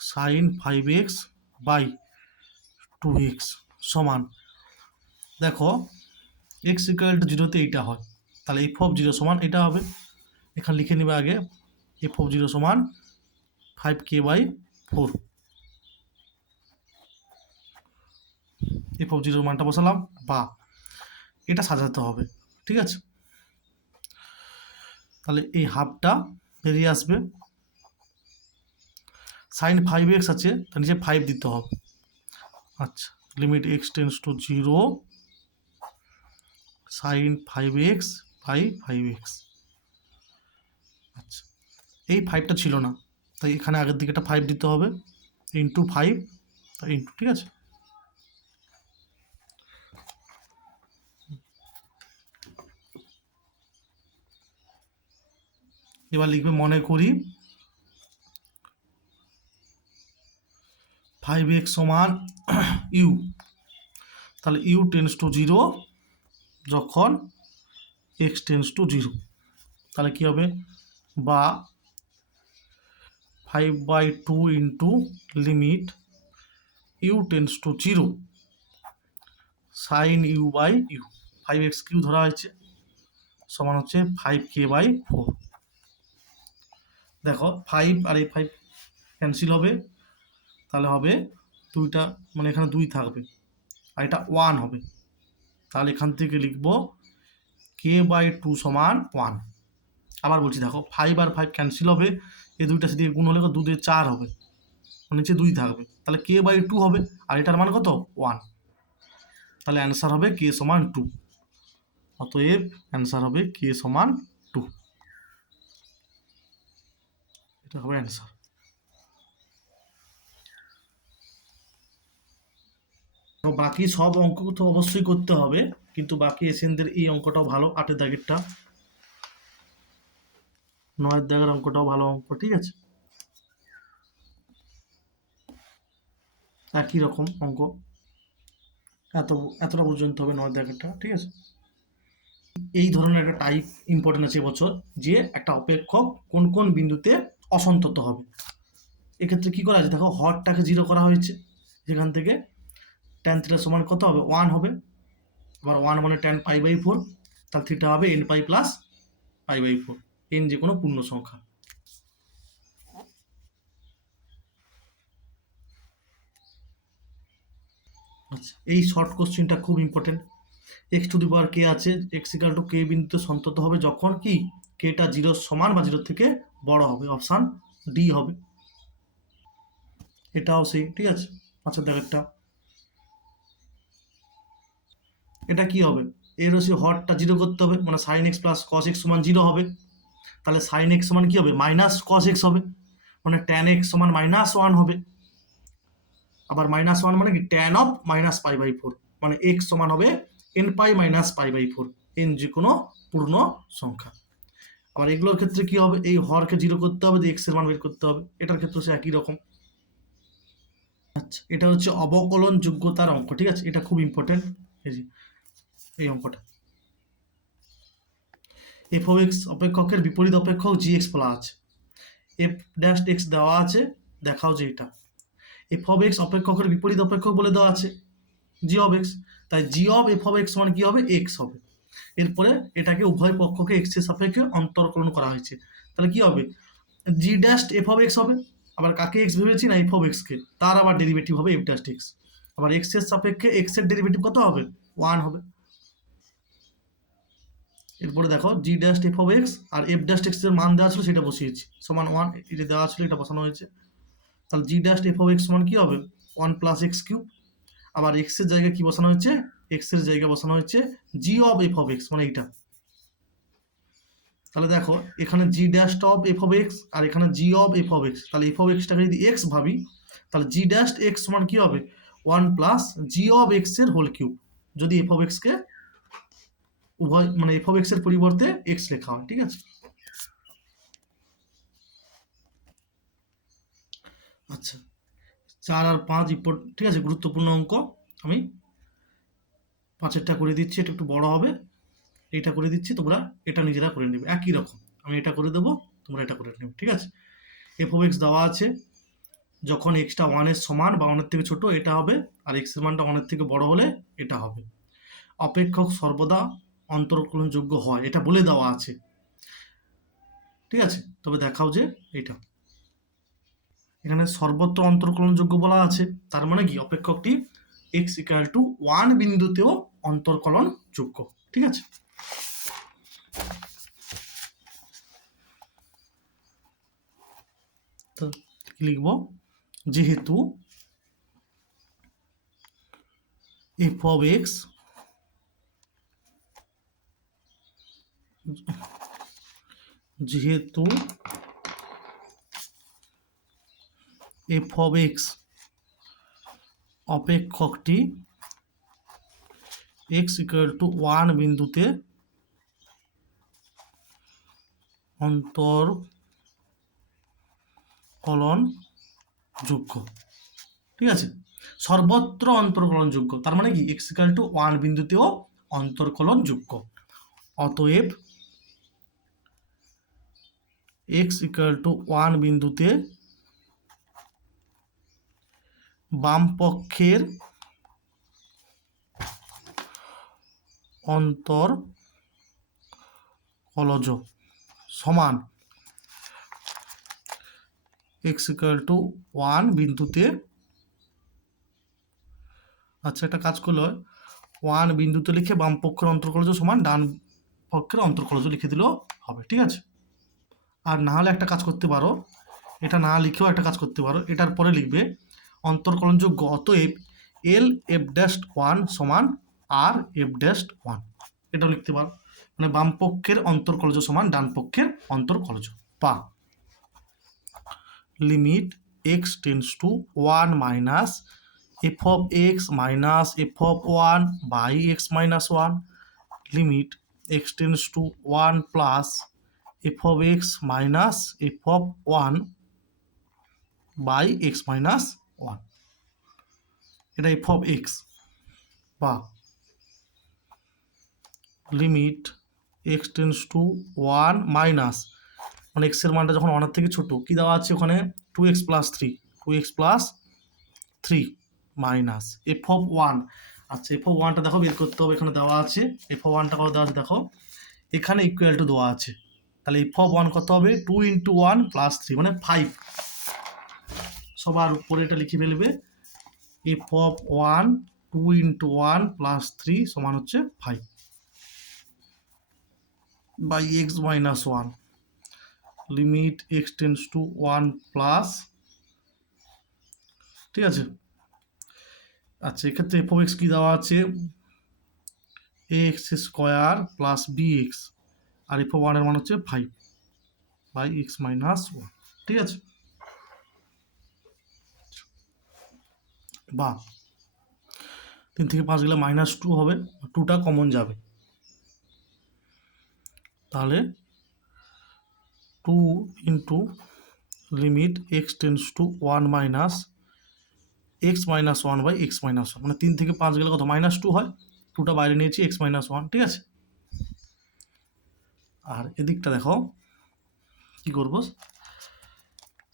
sin 5x/2x সমান, দেখো x=0 এইটা হয়, তাহলে f(0) সমান এটা হবে। এখানে লিখে নেবে আগে f(0) সমান 5k/4। f(0) মানটা বসালাম, বা এটা সাজাতে হবে। ঠিক আছে, তাহলে এই হাফটা বেরিয়ে আসবে। sin 5x আছে, তার নিচে 5 দিতে হবে। আচ্ছা, লিমিট x→0 sin 5x/5x। আচ্ছা, এই 5টা ছিল না, তাই এখানে আগের দিকে একটা 5 দিতে হবে, ইন্টু 5 ইন্টু। ঠিক আছে, এবার লিখবে মনে করি 5x সমান u, তাহলে u→0 যখন x→0, তাহলে কি হবে? বা 5/2 into limit u→0 sin u/u, 5x³ ধরা হয়েছে, সমান হচ্ছে 5k/4। দেখো 5 আর এই 5 ক্যান্সেল হবে, তাহলে হবে দুইটা, মানে এখানে 2 থাকবে আর এটা 1 হবে। তাহলে এখান থেকে লিখব k/2 সমান 1। আবার বলছি, দেখো 5 আর 5 ক্যান্সেল হবে, এই দুইটা সাথে গুণ হলে 2 দিয়ে 4 হবে, নিচে 2 থাকবে, তাহলে k/2 হবে, আর এটার মান কত? 1। তাহলে অ্যান্সার হবে k সমান 2। অতএব অ্যান্সার হবে k সমান 2। এটা হবে অ্যান্সার। তো বাকি সব অঙ্ক তো অবশ্যই করতে হবে, কিন্তু বাকি এসএনদের এই অঙ্কটাও ভালো, 8 দাগেরটা, 9 দাগের অঙ্কটাও ভালো অঙ্ক। ঠিক আছে, একই রকম অঙ্ক, এতটা পর্যন্ত হবে 9 দাগেরটা। ঠিক আছে, এই ধরনের একটা টাইপ ইম্পর্টেন্ট আছে এবছর, যে একটা অপেক্ষক কোন কোন বিন্দুতে অসন্তত হবে। এক্ষেত্রে কি করা আছে, দেখো হরটাকে 0 করা হয়েছে, যেখান থেকে tan থিটা সমান কত হবে? 1 হবে। আবার 1 মানে tan π/4, তাহলে থিটা হবে nπ প্লাস π/4, n যে কোনো পূর্ণ সংখ্যা। আচ্ছা, এই শর্ট কোশ্চেনটা খুব ইম্পর্টেন্ট। x⁴k আছে, x=k বিন্দুতে সন্তত হবে যখন কি kটা 0 সমান বা 0 থেকে বড় হবে, অপশান ডি হবে। এটাও সেই। ঠিক আছে, আচ্ছা দেখ একটা, এটা কি হবে? এর হচ্ছে হরটা 0 করতে হবে, মানে sin x plus cos x সমান 0 হবে। তাহলে sin x সমান কি হবে? মাইনাস cos x হবে, মানে tan x সমান -1 হবে। আবার -1 মানে কি? tan অফ -π/4, মানে x সমান হবে nπ মাইনাস π/4, n যে কোনো পূর্ণ সংখ্যা। আবার এগুলোর ক্ষেত্রে কি হবে? এই হরকে 0 করতে হবে, দিয়ে x এর মান বের করতে হবে। এটার ক্ষেত্রে সে একই রকম। আচ্ছা, এটা হচ্ছে অবকলন যোগ্যতার অঙ্ক। ঠিক আছে, এটা খুব ইম্পর্টেন্ট, এই অঙ্কটা। f(x) অপেক্ষকের বিপরীত অপেক্ষক gx বলা আছে, f'(x) দেওয়া আছে, দেখাও যে এটা f(x) অপেক্ষকের বিপরীত অপেক্ষক বলে দেওয়া আছে g(x), তাই g(f(x) সমান কি হবে? x হবে। এরপরে এটাকে উভয় পক্ষকে x এর সাপেক্ষে অন্তরকলন করা হয়েছে, তাহলে কি হবে? g'(f(x) হবে। আবার কাকে x ভেবেছি? না f(x) কে, তার আবার ডেরিভেটিভ হবে f'(x), আবার x এর সাপেক্ষে x এর ডেরিভেটিভ কত হবে? 1 হবে। এরপরে দেখো g dash f of x আর এফ ড্যাশ এক্স এর মান দেওয়া ছিল সেটা বসিয়েছি, সমান 1, এটা দেওয়া ছিল এটা বসানো হয়েছে। তাহলে জি ড্যাশ এফ অফ এক্স সমান কি হবে 1 প্লাস এক্স কিউব, আবার এক্স এর জায়গায় কি বসানো হয়েছে, এক্স এর জায়গায় বসানো হচ্ছে g of f of x মানে এইটা। তাহলে দেখো এখানে g dash of f of x আর এখানে g of f of x, তাহলে এফ অফ এক্সটাকে যদি এক্স ভাবি তাহলে জি ড্যাশ এক্স সমান কি হবে 1 প্লাস জি অফ এক্স এর হোল কিউব, যদি এফ অফ এক্স কে উভয় মানে এফ অফ এক্স এর পরিবর্তে এক্স লেখা হয়, ঠিক আছে। আচ্ছা 4 আর 5 ঠিক আছে গুরুত্বপূর্ণ অঙ্ক, আমি 5এরটা করে দিচ্ছি, এটা একটু বড় হবে, এইটা করে দিচ্ছি, তোমরা এটা নিজেরা করে নেবে একই রকম, আমি এটা করে দেবো তোমরা এটা করে নেবে, ঠিক আছে। এফ অফ এক্স দেওয়া আছে, যখন এক্সটা 1-এর সমান বা 1-এর থেকে ছোট এটা হবে, আর এক্স এর মানটা 1-এর থেকে বড় হলে এটা হবে। অপেক্ষক সর্বদা অন্তর্কলনযোগ্য হয় এটা বলে দেওয়া আছে, ঠিক আছে। তবে দেখাও যে এটা এখানে সর্বত্র অন্তর্কলনযোগ্য বলা আছে, তার মানে কি অপেক্ষকটি x ইকুয়াল টু 1 বিন্দুতেও অন্তর্কলনযোগ্য, ঠিক আছে। তো কি লিখবো, যেহেতু এফ অফ এক্স যেহেতু এফ অফ এক্স অপেক্ষকটি x ইকুয়াল টু 1 বিন্দুতে অন্তর্কলনযোগ্য, ঠিক আছে। সর্বত্র অন্তর্কলনযোগ্য তার মানে কি x ইকুয়াল টু 1 বিন্দুতেও অন্তর্কলনযোগ্য, অতএব x ইকুয়াল টু 1 বিন্দুতে বাম পক্ষের অন্তর্কলজ সমান x ইকুয়াল টু 1 বিন্দুতে, আচ্ছা একটা কাজ করলে 1 বিন্দুতে লিখে বাম পক্ষের অন্তর্কলজ সমান ডান পক্ষের অন্তর্কলজ লিখে দিলেও হবে, ঠিক আছে। আর না হলে একটা কাজ করতে পারো, এটা না লিখেও একটা কাজ করতে পারো, এটার পরে লিখবে অন্তর্কলনযোগ্য অতএব এল এফ ড্যাশ 1 সমান আর এফ ড্যাশ 1, এটাও লিখতে পারো, মানে বাম পক্ষের অন্তর্কলজ সমান ডান পক্ষের অন্তর্কলজ, বা limit x tends to 1 minus f of x minus f of 1 by x minus 1, limit x tends to 1 plus f of x minus f of 1 by x minus 1, এটা এফ অফ এক্স, বা limit x tends to 1 minus মানে এক্সের মানটা যখন 1-এর থেকে ছোট কি দেওয়া আছে ওখানে 2x plus 3 minus f of 1, আচ্ছা এফ অফ 1টা দেখো বের করতে হবে, এখানে দেওয়া আছে এফ অফ 1টা কত দেওয়া আছে দেখো এখানে ইকুয়াল টু দেওয়া আছে, তাহলে এফ অফ 1 কত হবে 2 × 1 প্লাস 3 মানে 5, সবার উপরে এটা লিখে ফেলবে এফ অফ 1 2 × 1 প্লাস 3 সমান হচ্ছে 5 by x minus 1, limit x tends to 1 plus, ঠিক আছে। আচ্ছা এক্ষেত্রে এফ অফ এক্স কী দেওয়া আছে x square plus b x, আর এফ অফ 1-এর মান হচ্ছে 5 বাই এক্স মাইনাস 1, ঠিক আছে। বা 3 থেকে 5 গেলে -2 হবে, 2টা কমন যাবে, তাহলে 2 into limit x tends to 1 minus x minus 1 by x minus 1, মানে 3 থেকে 5 গেলে কত -2 হয়, 2টা বাইরে নিয়েছি এক্স মাইনাস 1, ঠিক আছে। আর এদিকটা দেখো কি করব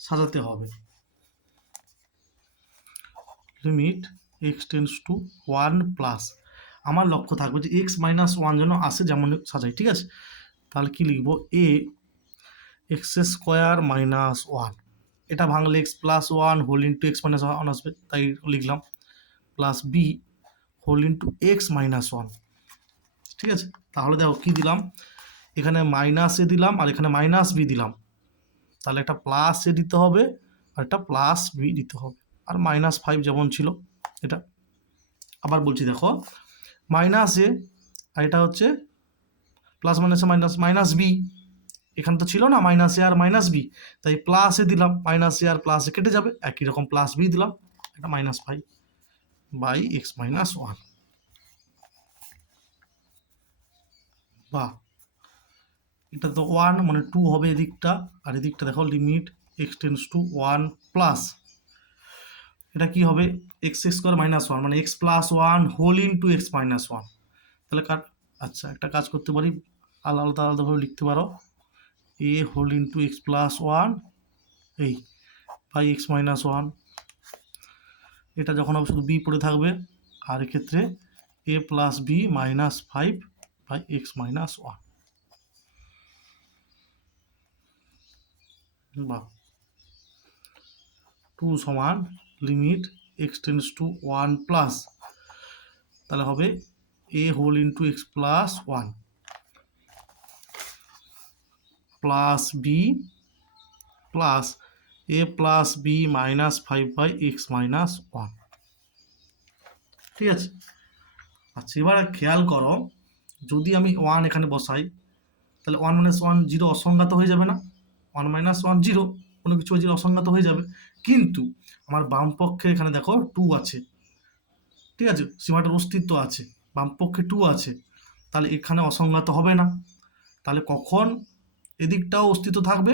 সাজাতে হবে, limit x tends to 1 plus, আমার লক্ষ্য থাকবে যে এক্স মাইনাস 1 যেন আসে যেমন সাজাই, ঠিক আছে। তাহলে কি লিখব এ এক্স স্কোয়ার মাইনাস 1, এটা ভাঙলে x plus 1 whole into x minus 1 আসবে তাই লিখলাম, plus b whole into x minus 1, ঠিক আছে। তাহলে দেখো কি দিলাম এখানে মাইনাস এ দিলাম আর এখানে মাইনাস বি দিলাম, তাহলে একটা প্লাস এ দিতে হবে আর একটা প্লাস বি দিতে হবে, আর -5 যেমন ছিল এটা। আবার বলছি দেখো, মাইনাস এ আর এটা হচ্ছে প্লাস মাইনাসে মাইনাস, মাইনাস বি এখানে তো ছিল না মাইনাস এ আর মাইনাস বি, তাই প্লাস এ দিলাম, মাইনাস এ আর প্লাস এ কেটে যাবে, একই রকম প্লাস বি দিলাম, এটা -5/x-1। বাহ, এটা তো 1 মানে 2 হবে এদিকটা, আর এদিকটা দেখো limit x tends to 1 plus, এটা কি হবে x² -1 মানে x+1 হোল ইন্টু x-1, তাহলে আচ্ছা একটা কাজ করতে পারি, আলাদা আলাদাভাবে লিখতে পারো, a হোল ইন্টু x+1 এই বাই x-1, এটা যখন হবে শুধু b পড়ে থাকবে, আর এক্ষেত্রে a প্লাস b -5/x-1। বা 2 সমান limit x tends to 1 plus, তাহলে হবে a whole into x+1 plus b plus a plus b -5/x-1। ঠিক আছে, আচ্ছা এবার খেয়াল করো, যদি আমি 1 এখানে বসাই তাহলে 1 - 1 0 অসংজ্ঞাত হয়ে যাবে না, 1 - 1 0 কোনো কিছু 0 অসংজ্ঞাত হয়ে যাবে, কিন্তু আমার বাম পক্ষে এখানে দেখো 2 আছে, ঠিক আছে, সীমাটার অস্তিত্ব আছে, বাম পক্ষে 2 আছে, তাহলে এখানে অসংজ্ঞাত হবে না, তাহলে কখন এদিকটাও অস্তিত্ব থাকবে,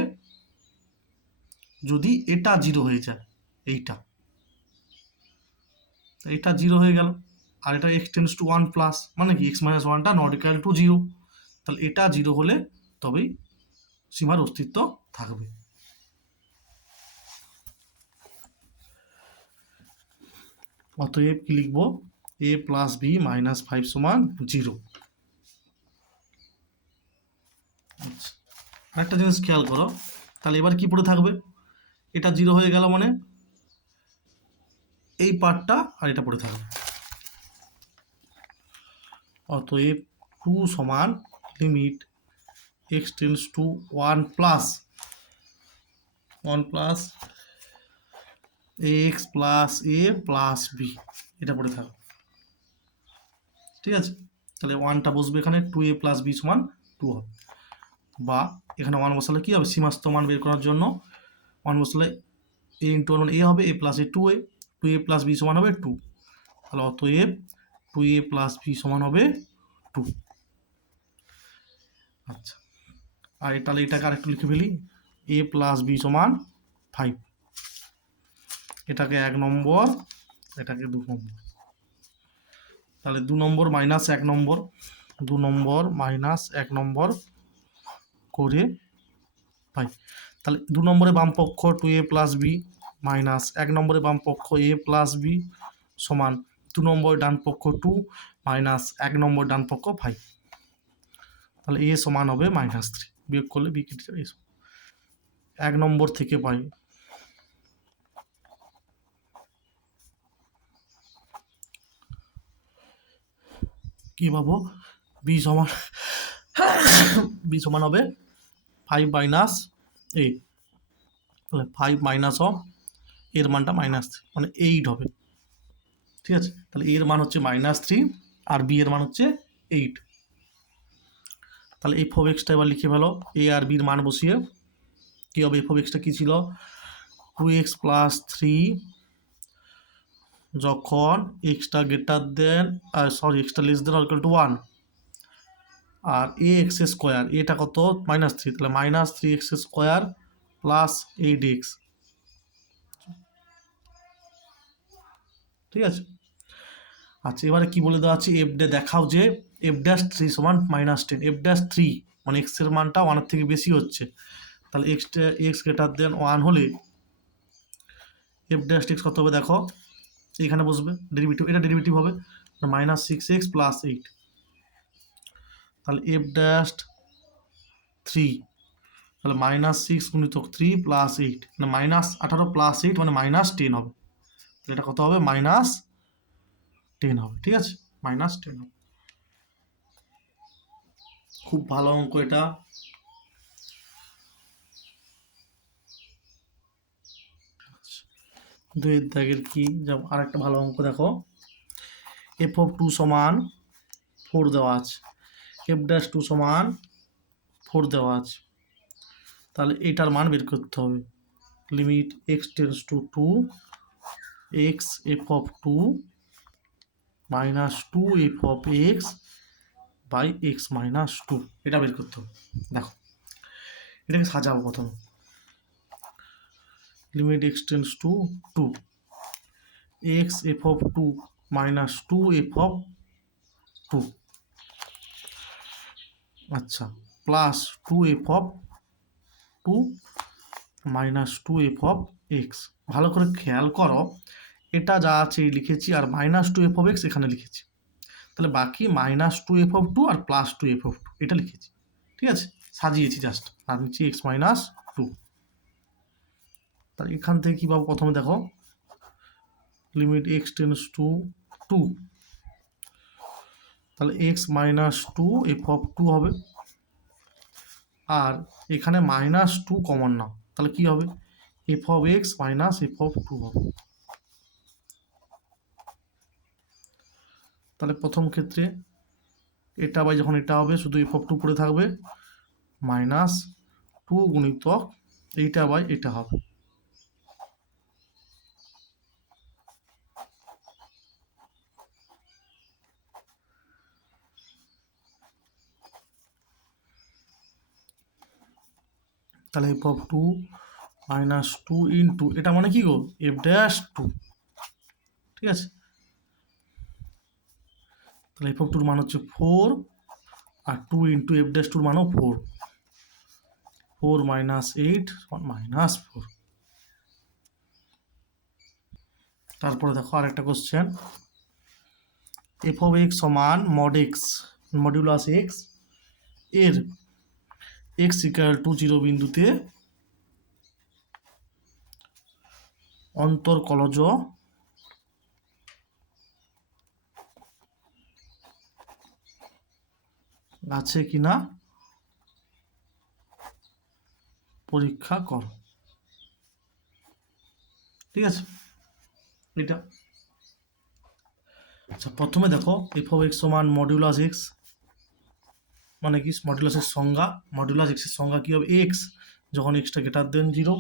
যদি এটা 0 হয়ে যায়, এটা 0 হয়ে গেল, আর এটা x টেন্ডস টু 1 প্লাস মানে কি x-1টা নট ইকুয়াল টু 0, তাহলে এটা 0 হলে তবেই সীমার অস্তিত্ব থাকবে। অতএব কি লিখবো, a প্লাস b -5 সমান 0। আচ্ছা আরেকটা জিনিস খেয়াল করো, তাহলে এবার কি পড়ে থাকবে, এটা 0 হয়ে গেল মানে এই পার্টটা আর এটা পড়ে থাকবে। অতএব 2 সমান limit x tends to 1 plus x plus a plus b, এটা পড়ে থাকবে। ঠিক আছে, তাহলে 1টা বসবে এখানে, 2a প্লাস b সমান 2 হবে, বা এখানে 1 বসালে কি হবে, সীমাস্থ মান বের করার জন্য 1 বসালে a ইন্টু 1 a হবে, a plus a 2a plus b সমান হবে 2, তাহলে অতএব 2a প্লাস b সমান হবে 2। আচ্ছা আর তাহলে এটাকে আরেকটু লিখে ফেলি, a প্লাস b সমান 5, এটাকে 1 নম্বর, এটাকে 2 নম্বর, তাহলে 2 নম্বর মাইনাস 1 নম্বর, 2 নম্বর মাইনাস 1 নম্বর করে পাই, তাহলে 2 নম্বরে বাম পক্ষ 2a প্লাস b মাইনাস 1 নম্বরে বাম পক্ষ a প্লাস b সমান 2 নম্বর ডান পক্ষ 2 মাইনাস 1 নম্বর ডান পক্ষ 5, তাহলে a সমান হবে -3, বিয়োগ করলে b কেটে যাবে, 1 নম্বর থেকে পাই কি পাবো, b সমান হবে 5 মাইনাস 8, তাহলে 5 মাইনাস অফ এর মানটা -3 মানে 8 হবে। ঠিক আছে, তাহলে এর মান হচ্ছে -3 আর বি এর মান হচ্ছে 8, তাহলে f of x টা এবার লিখে ফেলো, a আর b এর মান বসিয়ে কি হবে, f of x টা কি ছিল 2x প্লাস 3 যখন এক্সটা গ্রেটার দেন এক্সটা less than or equal to 1, আর a x স্কোয়ার, এটা কত -3, তাহলে -3x স্কোয়ার প্লাস 8x। ঠিক আছে, আচ্ছা এবারে কি বলে দেওয়া আছে, f দেখাও যে f'3 সমান -10, f'3 মানে x এর মানটা 1 এর থেকে বেশি হচ্ছে, তাহলে x গ্রেটার দেন 1 হলে f'(x) কত হবে দেখো, এখানে বসবে ডেরিভেটিভ, এটা ডেরিভেটিভ হবে -6x প্লাস 8, তাহলে f'3 তাহলে -6 গুণিতক 3 প্লাস 8 মানে -18 প্লাস 8 মানে -10 হবে, এটা কত হবে -10 হবে। ঠিক আছে, -10 হবে। খুব ভালো অঙ্ক এটা। দুইয়ের দাগের কি, যেমন আরেকটা ভালো অঙ্ক দেখো, এফ অফ টু সমান 4 দেওয়া আছে, এফ ড্যাশ টু সমান 4 দেওয়া আছে, তাহলে এটার মান বের করতে হবে। Limit x tends to 2 x f of 2 minus 2 f of x by x minus 2, এটা বের করতে হবে। দেখো এটাকে সাজাবো প্রথমে। Limit x tends to 2 x f of 2 minus 2 f of 2, আচ্ছা, plus 2 f of 2 minus 2 f of x. ভালো করে খেয়াল করো, এটা যা আছে লিখেছি আর মাইনাস 2 এফ অফ এক্স এখানে লিখেছি, তাহলে বাকি মাইনাস 2 এফ অফ 2 আর প্লাস 2 এফ অফ 2 এটা লিখেছি, ঠিক আছে, সাজিয়েছি জাস্ট, আর নিচ্ছি এক্স মাইনাস 2। তাহলে এখান থেকে কী পাবো, প্রথমে দেখো লিমিট এক্স টেন্স টু 2, তাহলে এক্স মাইনাস 2 এফ অফ 2 হবে, আর এখানে মাইনাস 2 কমন নাও, তাহলে কি হবে, F of x minus f of 2 হবে। তাহলে প্রথম ক্ষেত্রে এটা বাই যখন এটা হবে শুধু এফ অফ 2 পড়ে থাকবে, মাইনাস 2 গুণিতক এইটা বাই এটা হবে। তাহলে এফ অফ 2 মাইনাস 2 ইন্টু এটা মানে কি গো, এফ ড্যাশ 2, ঠিক আছে। তাহলে এফ অফ 2 মান হচ্ছে 4, আর 2 ইন্টু এফ ড্যাশ 2 মানও 4, 4 মাইনাস 8 মাইনাস 4। তারপরে দেখো আরেকটা কোশ্চেন, এফ অফ এক্স সমান মড এক্স মডিউলাস এক্স এর এক্স ইকুয়াল টু 0 বিন্দুতে অন্তর্কলজ আছে কিনা পরীক্ষা কর, ঠিক আছে এটা। আচ্ছা প্রথমে দেখো এফ অফ এক্স সমান মডিউলাস এক্স মানে কি, মডিউলাসের সংজ্ঞা, মডিউলাস এক্সের সংজ্ঞা কী হবে, এক্স যখন এক্সটা গ্রেটার দেন 0,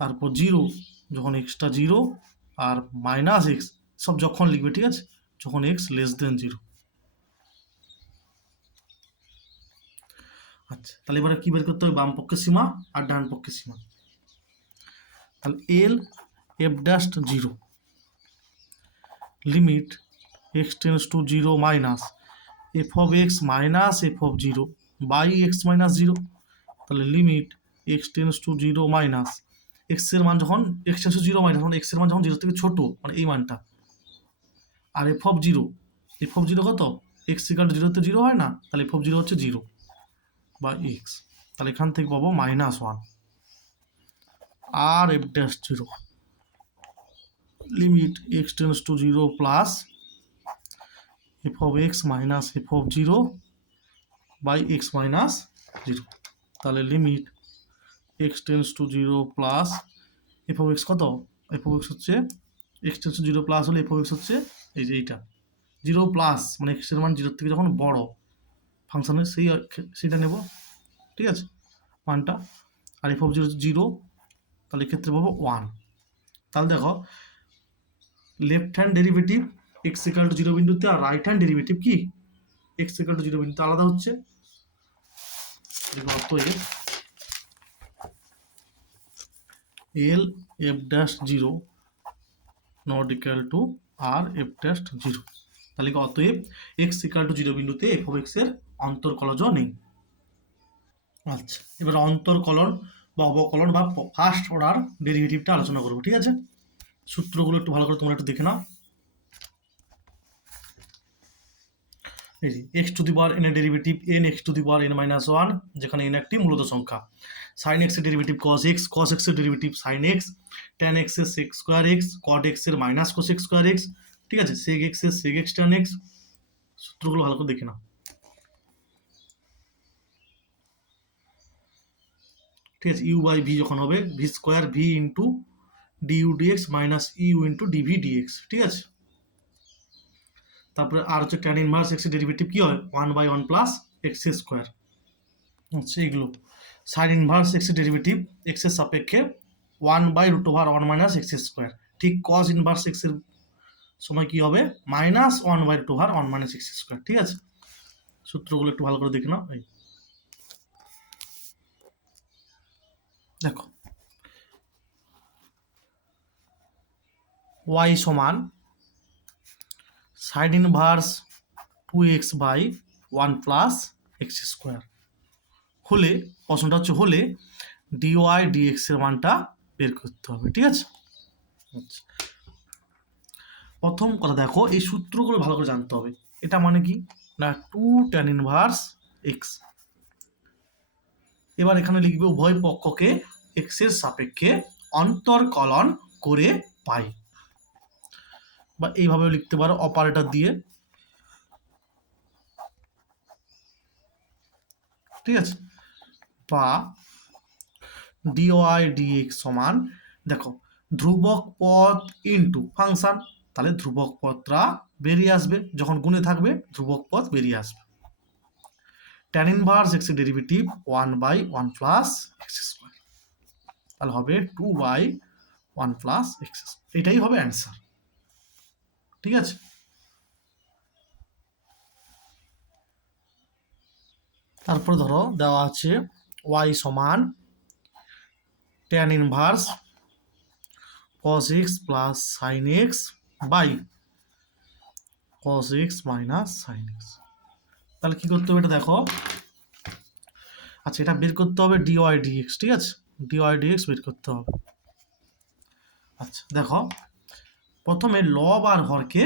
তারপর 0 যখন এক্সটা 0, আর মাইনাস এক্স সব যখন লিখবে, ঠিক আছে, যখন এক্স লেস দেন 0। আচ্ছা তাহলে এবারে কী বের করতে হবে, বাম পক্ষের সীমা আর ডান পক্ষের সীমা। তাহলে L f dash 0 limit x tends to 0 minus f of x minus f of 0 by x minus 0, তাহলে limit x tends to 0 minus এক্সের মান যখন এক্স টেন্স টু 0 মাইনাস তখন এক্সের মান যখন 0 থেকে ছোট, মানে এই মানটা, আর এফ অফ 0, এফ অফ 0 কত, এক্স ইকাল টু 0 তে 0 হয় না, তাহলে এফ অফ 0 হচ্ছে 0 বা এক্স, তাহলে এখান থেকে পাবো -1 আর f dash 0 limit x tends to 0 plus f of x minus f of 0 by x minus 0, তাহলে limit x tends to 0 plus f of x কত, এফ অফ এক্স হচ্ছে এক্স টেন্স টু 0 প্লাস হলে f of x হচ্ছে এই যে এইটা 0 plus, মানে এক্সের মান 0 থেকে যখন বড় ফাংশনের সেইটা নেব, ঠিক আছে মানটা, আর এফ অফ 0 0, তাহলে এক্ষেত্রে পাবো 1। তাহলে দেখো left hand derivative x equal to 0 বিন্দুতে আর রাইট হ্যান্ড ডেরিভেটিভ কি এক্স ইকাল টু 0 বিন্দুতে আলাদা হচ্ছে। অতএব L f dash 0 not equal to R f dash 0, তাহলে অতএব এক্স ইকাল টু 0 বিন্দুতে এফ অফ এক্স এর অন্তর্কলজ নেই। আচ্ছা এবার অন্তর্কলন বা অবকলন বা ফার্স্ট অর্ডার ডেরিভেটিভটা আলোচনা করবো, ঠিক আছে। সূত্রগুলো একটু ভালো করে তোমরা একটু দেখে নাও। এই যে x to the power n এর derivative n x to the power n minus 1, যেখানে এন একটি মূলত সংখ্যা, সাইন এক্স এর ডেরিভেটিভ কস এক্স এর derivative sine x, tan x এর sec square x, cot x এর minus cos x square x, ঠিক আছে, সেক এক্স এর সেক এক্স ট্যান এক্স। সূত্রগুলো ভালো করে দেখে নাও। ঠিক আছে, ইউ বাই ভি যখন হবে v square v into du dx minus u into dv dx, ঠিক আছে। তারপরে আর হচ্ছে ট্যান ইনভার্স এক্স এর ডেরিভেটিভ কি হয় 1/1 প্লাস এক্স স্কোয়ার। আচ্ছা এইগুলো সাইন ইনভার্স এক্স এর ডেরিভেটিভ এক্স এর সাপেক্ষে 1/√1 মাইনাস এক্স স্কোয়ার। ঠিক কস ইনভার্স এক্স এর সময় কি হবে -1/√1 মাইনাস এক্স স্কোয়ার। ঠিক আছে, সূত্রগুলো একটু ভালো করে দেখে নাও। এই দেখো y সমান sine inverse 2x/1 plus x square হলে, প্রশ্নটা হচ্ছে হলে ডিওয়াই ডিএক্স এর মানটা বের করতে হবে। ঠিক আছে, আচ্ছা প্রথম কথা দেখো এই সূত্রগুলো ভালো করে জানতে হবে। এটা মানে কি না 2 tan ইনভার্স এক্স। এবার এখানে লিখবে উভয় পক্ষকে এক্স এর সাপেক্ষে অন্তর্কলন করে পাই, বা এইভাবে লিখতে পারো অপারেটর দিয়ে। ঠিক আছে, বা ডিওয়াই ডিএক্স সমান দেখো ধ্রুবক পদ ইন্টু ফাংশন, তাহলে ধ্রুবক পদটা বেরিয়ে আসবে, যখন গুণে থাকবে ধ্রুবক পদ বেরিয়ে আসবে। ট্যান ইনভার্স এক্স এর ডেরিভেটিভ 1/1 প্লাস এক্স স্কোয়ার, তাহলে হবে 2/1 প্লাস এক্স, এটাই হবে অ্যান্সার। ঠিক আছে, তারপর ধরো দেওয়া আছে y সমান tan inverse cos x plus sin x by cos x minus sin x। তাহলে কি করতে হবে এটা দেখো, আচ্ছা এটা বের করতে হবে ডিওয়াই ডিএক্স। ঠিক আছে, ডিওয়াই ডিএক্স বের করতে হবে। আচ্ছা দেখো প্রথমে লব আর হরকে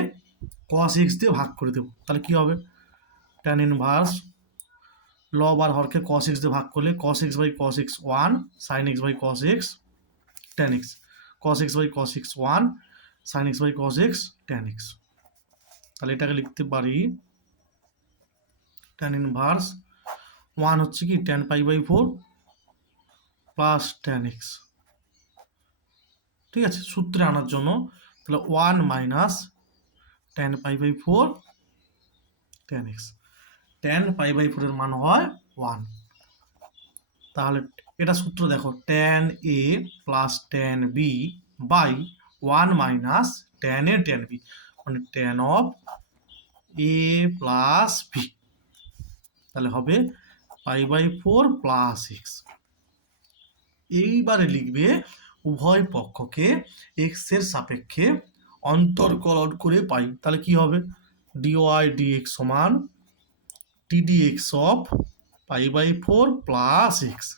cos x দিয়ে ভাগ করে দেবো, তাহলে কি হবে ট্যান ইনভার্স লব আর হরকে cos x দিয়ে ভাগ করলে cos x by cos x 1 sin x by cos x tan x, cos x by cos x 1 sin x by cos x tan x। তাহলে এটাকে লিখতে পারি tan ইনভার্স 1 হচ্ছে কি tan π/4 প্লাস tan x। ঠিক আছে, সূত্রে আনার জন্য তাহলে 1 minus tan π/4 tan x, tan π/4 এর মান হয় 1। তাহলে এটা সূত্র দেখো tan a plus tan b by 1 minus tan a tan b, মানে tan of a plus b, তাহলে হবে π/4 প্লাস x। এইবারে লিখবে উভয় পক্ষকে এক্স এর সাপেক্ষে অন্তর্কলন করে পাই, তাহলে কি হবে ডিওয়াই ডিএক্স সমান ddx অফ π/4 প্লাস এক্স।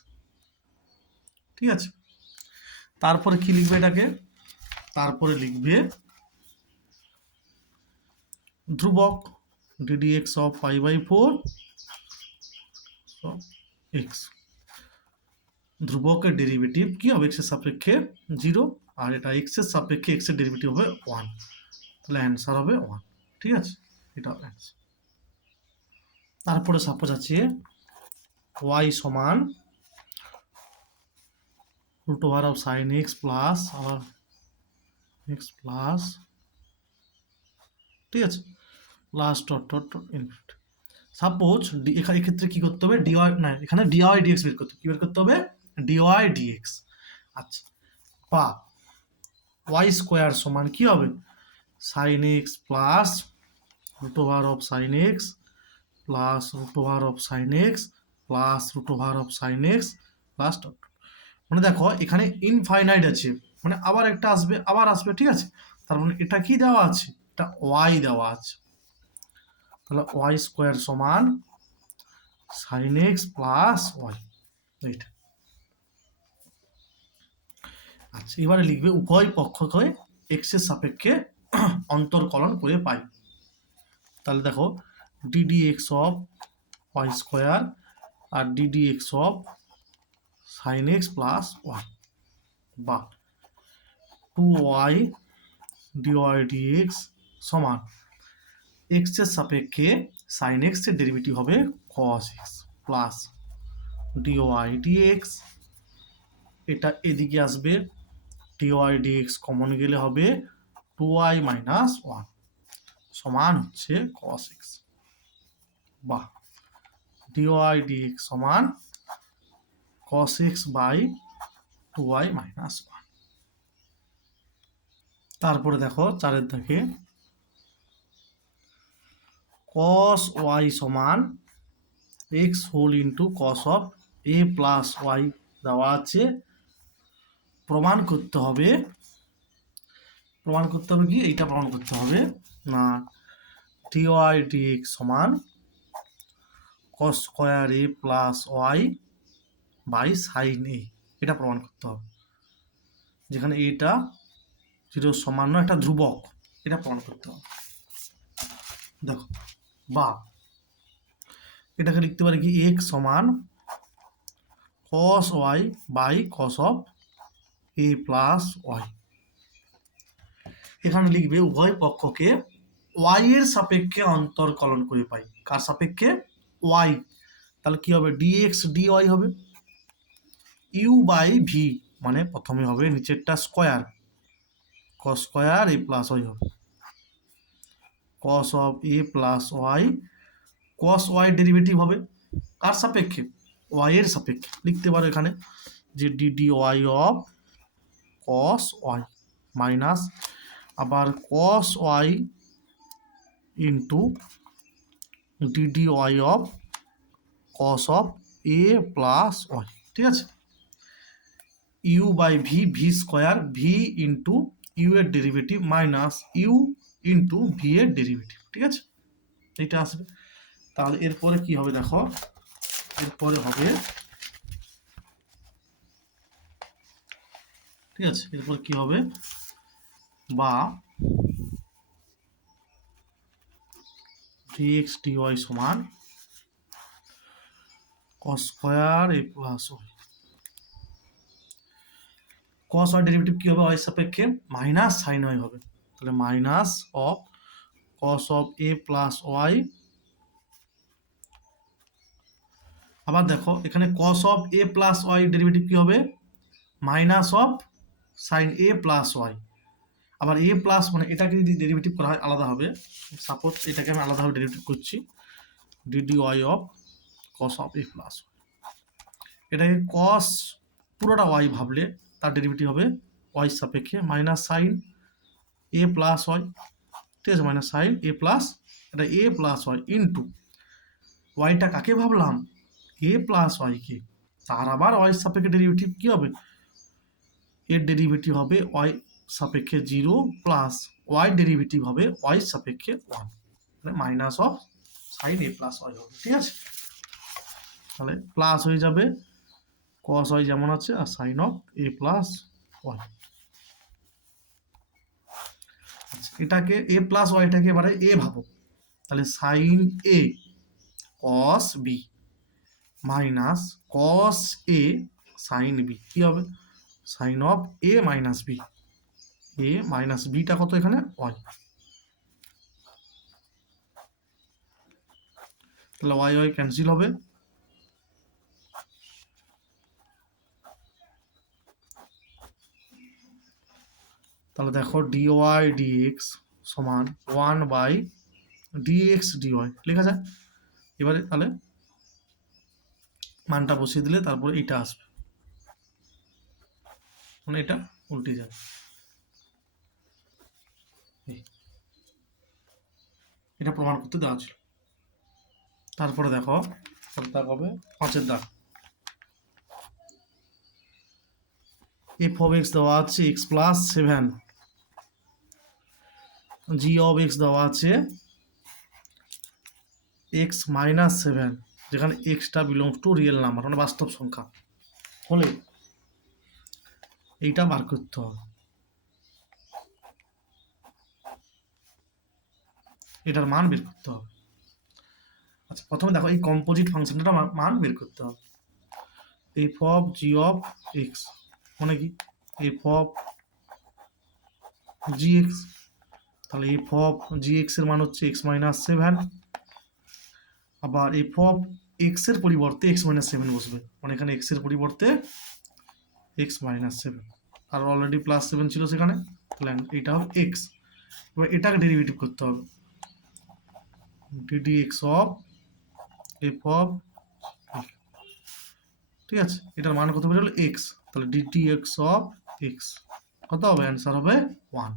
ঠিক আছে, তারপরে কি লিখবে এটাকে, তারপরে লিখবে ধ্রুবক ddx অফ π/4 এক্স, ধ্রুবকের ডেরিভেটিভ কি হবে এক্স এর সাপেক্ষে 0, আর এটা এক্স এর সাপেক্ষে এক্স এর ডেরিভেটিভ হবে 1, তাহলে অ্যান্সার হবে 1। ঠিক আছে, এটা অ্যান্সার। তারপরে সাপোজ আছে y সমান √over of sine x plus আবার এক্স প্লাস, ঠিক আছে plus dot dot dot infinity. Suppose এখানে ক্ষেত্রে কি করতে হবে ডিওয়াই না, এখানে ডিওয়াই ডিএক্স বের করতে হবে, কি বের করতে হবে ডিওয়াই ডিএক্স। আচ্ছা, বা ওয়াই স্কোয়ার সমান কি হবে sign x plus √over of sine x plus √over of sine x plus √over of sine x plus dot, মানে দেখো এখানে ইনফাইনাইট আছে, মানে আবার একটা আসবে আবার আসবে। ঠিক আছে, তার মানে এটা কি দেওয়া আছে, এটা ওয়াই দেওয়া আছে, তাহলে ওয়াই স্কোয়ার সমান সাইন এক্স প্লাস ওয়াই, এইটা। আচ্ছা এবারে লিখবে উভয় পক্ষকে এক্স এর সাপেক্ষে অন্তর্কলন করে পাই, তাহলে দেখো ddx অফ ওয়াই স্কোয়ার আর ddx of sine x plus y, বা 2y ডিওয়াই ডিএক্স সমান এক্স এর সাপেক্ষে সাইন এক্স এর ডেরিভেটিভ হবে cos x plus dy dx এটা এদিকে আসবে, dy dx কমন গেলে হবে 2y মাইনাস 1 সমান হচ্ছে cos x। বাহ, dy dx সমান cos x by 2y minus 1। তারপরে দেখো 4 দাগে cos y সমান x whole into cos of a plus y দেওয়া আছে। প্রমাণ করতে হবে কি, এইটা প্রমাণ করতে হবে না, dy dx সমান cos square a plus y by sine a, এটা প্রমাণ করতে হবে, যেখানে এটা 0 সমান নয়, একটা ধ্রুবক, এটা প্রমাণ করতে হবে। দেখো, বা এটাকে লিখতে পারি কি, x সমান cos y by cos of a plus y। এখানে লিখবে উভয় পক্ষকে y এর সাপেক্ষে অন্তরকলন করে পাই। কার সাপেক্ষে? y। তাহলে কি হবে, dx dy হবে u বাই v, মানে প্রথমে হবে নিচেরটা square, cos square a plus y হবে, cos of a plus y, cos y derivative হবে কার সাপেক্ষে? y এর সাপেক্ষে। লিখতে পারো এখানে যে dy of cos y minus আবার cos y into dy of cos of a plus y, ঠিক আছে। u by v, v square, v into u এর derivative minus u into v এর ডেরিভেটিভ, ঠিক আছে, এটা আসবে। তাহলে এরপরে কি হবে দেখো, এরপরে হবে, ঠিক আছে, এরপর কি হবে, বা dx dy সমান cos square a plus y। cos y derivative কি হবে, y সাপেক্ষে মাইনাস সাইন y হবে, তাহলে minus of cos of a plus y। আবার দেখো এখানে cos of a plus y derivative কি হবে, minus of sign a plus y। আবার a প্লাস, মানে এটাকে যদি ডেরিভেটিভ করা হয় আলাদা হবে, সাপোজ এটাকে আমি আলাদাভাবে ডেরিভেটিভ করছি, dy of cos of a plus, এটাকে cos পুরোটা y ভাবলে তার ডেরিভেটিভ হবে y সাপেক্ষে minus sine a plus y, ঠিক আছে, মাইনাস সাইন a প্লাস, এটা a প্লাস y ইন্টু ওয়াইটা কাকে ভাবলাম, a প্লাস y কে, তার আবার y সাপেক্ষে ডেরিভেটিভ কি হবে, এর ডেরিভেটিভ হবে y সাপেক্ষে 0 প্লাস y ডেরিভেটিভ হবে y সাপেক্ষে 1, মানে minus of sign a plus y হবে, ঠিক আছে। তাহলে প্লাস হয়ে যাবে cos y যেমন আছে আর sine of a plus y। এটাকে a প্লাস ওয়াইটাকে এবারে a ভাবো, তাহলে sine a cos b minus cos a sine b, কি হবে, sine of a minus b, a minus bটা কত এখানে y, তাহলে y ক্যান্সেল হবে, তাহলে দেখো dy dx সমান 1 বাই dx dy লেখা যায়। এবারে তাহলে মানটা বসিয়ে দিলে তারপরে এটা আসবে, মানে এটা উল্টে যাবে, এটা প্রমাণ করতে দেওয়া ছিল। তারপরে দেখো দাগ হবে 5 দাগ, f of x দেওয়া আছে x plus 7, g of x দেওয়া আছে x মাইনাস 7, যেখানে xটা বিলংস টু রিয়েল নাম্বার, মানে বাস্তব সংখ্যা হলে এইটা বার করতে হবে, এটার মান বের করতে হবে। আচ্ছা, প্রথমে দেখো এই কম্পোজিট ফাংশনটার মান বের করতে হবে, f of g of x মানে কি, f of gx, তাহলে f of gx এর মান হচ্ছে x মাইনাস 7, আবার f of x এর পরিবর্তে x মাইনাস 7 বসবে, মানে এখানে x এর পরিবর্তে এক্স মাইনাস 7, আর অলরেডি +7 ছিল সেখানে, তাহলে এটা হবে এক্স। এবার এটাকে ডেরিভেটিভ করতে হবে, DD x of f of, ঠিক আছে, এটার মান কত বেরোলো এক্স, তাহলে ডিটি এক্স অফ এক্স কত হবে, অ্যান্সার হবে 1।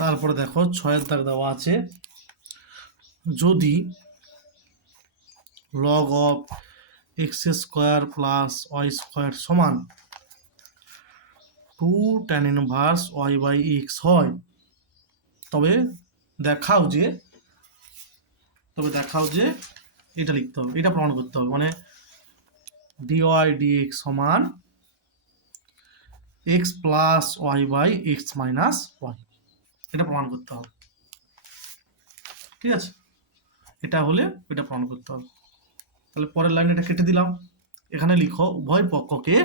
তারপরে দেখো 6 দাগ দেওয়া আছে, যদি log of x square plus y square সমান 2 tan inverse y by x হয়, তবে দেখাও যে এটা লিখতে হবে, এটা প্রমাণ করতে হবে, মানে ডিওয়াই ডিএক্স সমান x plus y by x minus y, এটা প্রমাণ করতে হবে, ঠিক আছে, এটা হলে এটা প্রমাণ করতে হবে। তাহলে পরের লাইন এটা কেটে দিলাম, এখানে লিখো উভয় পক্ষকে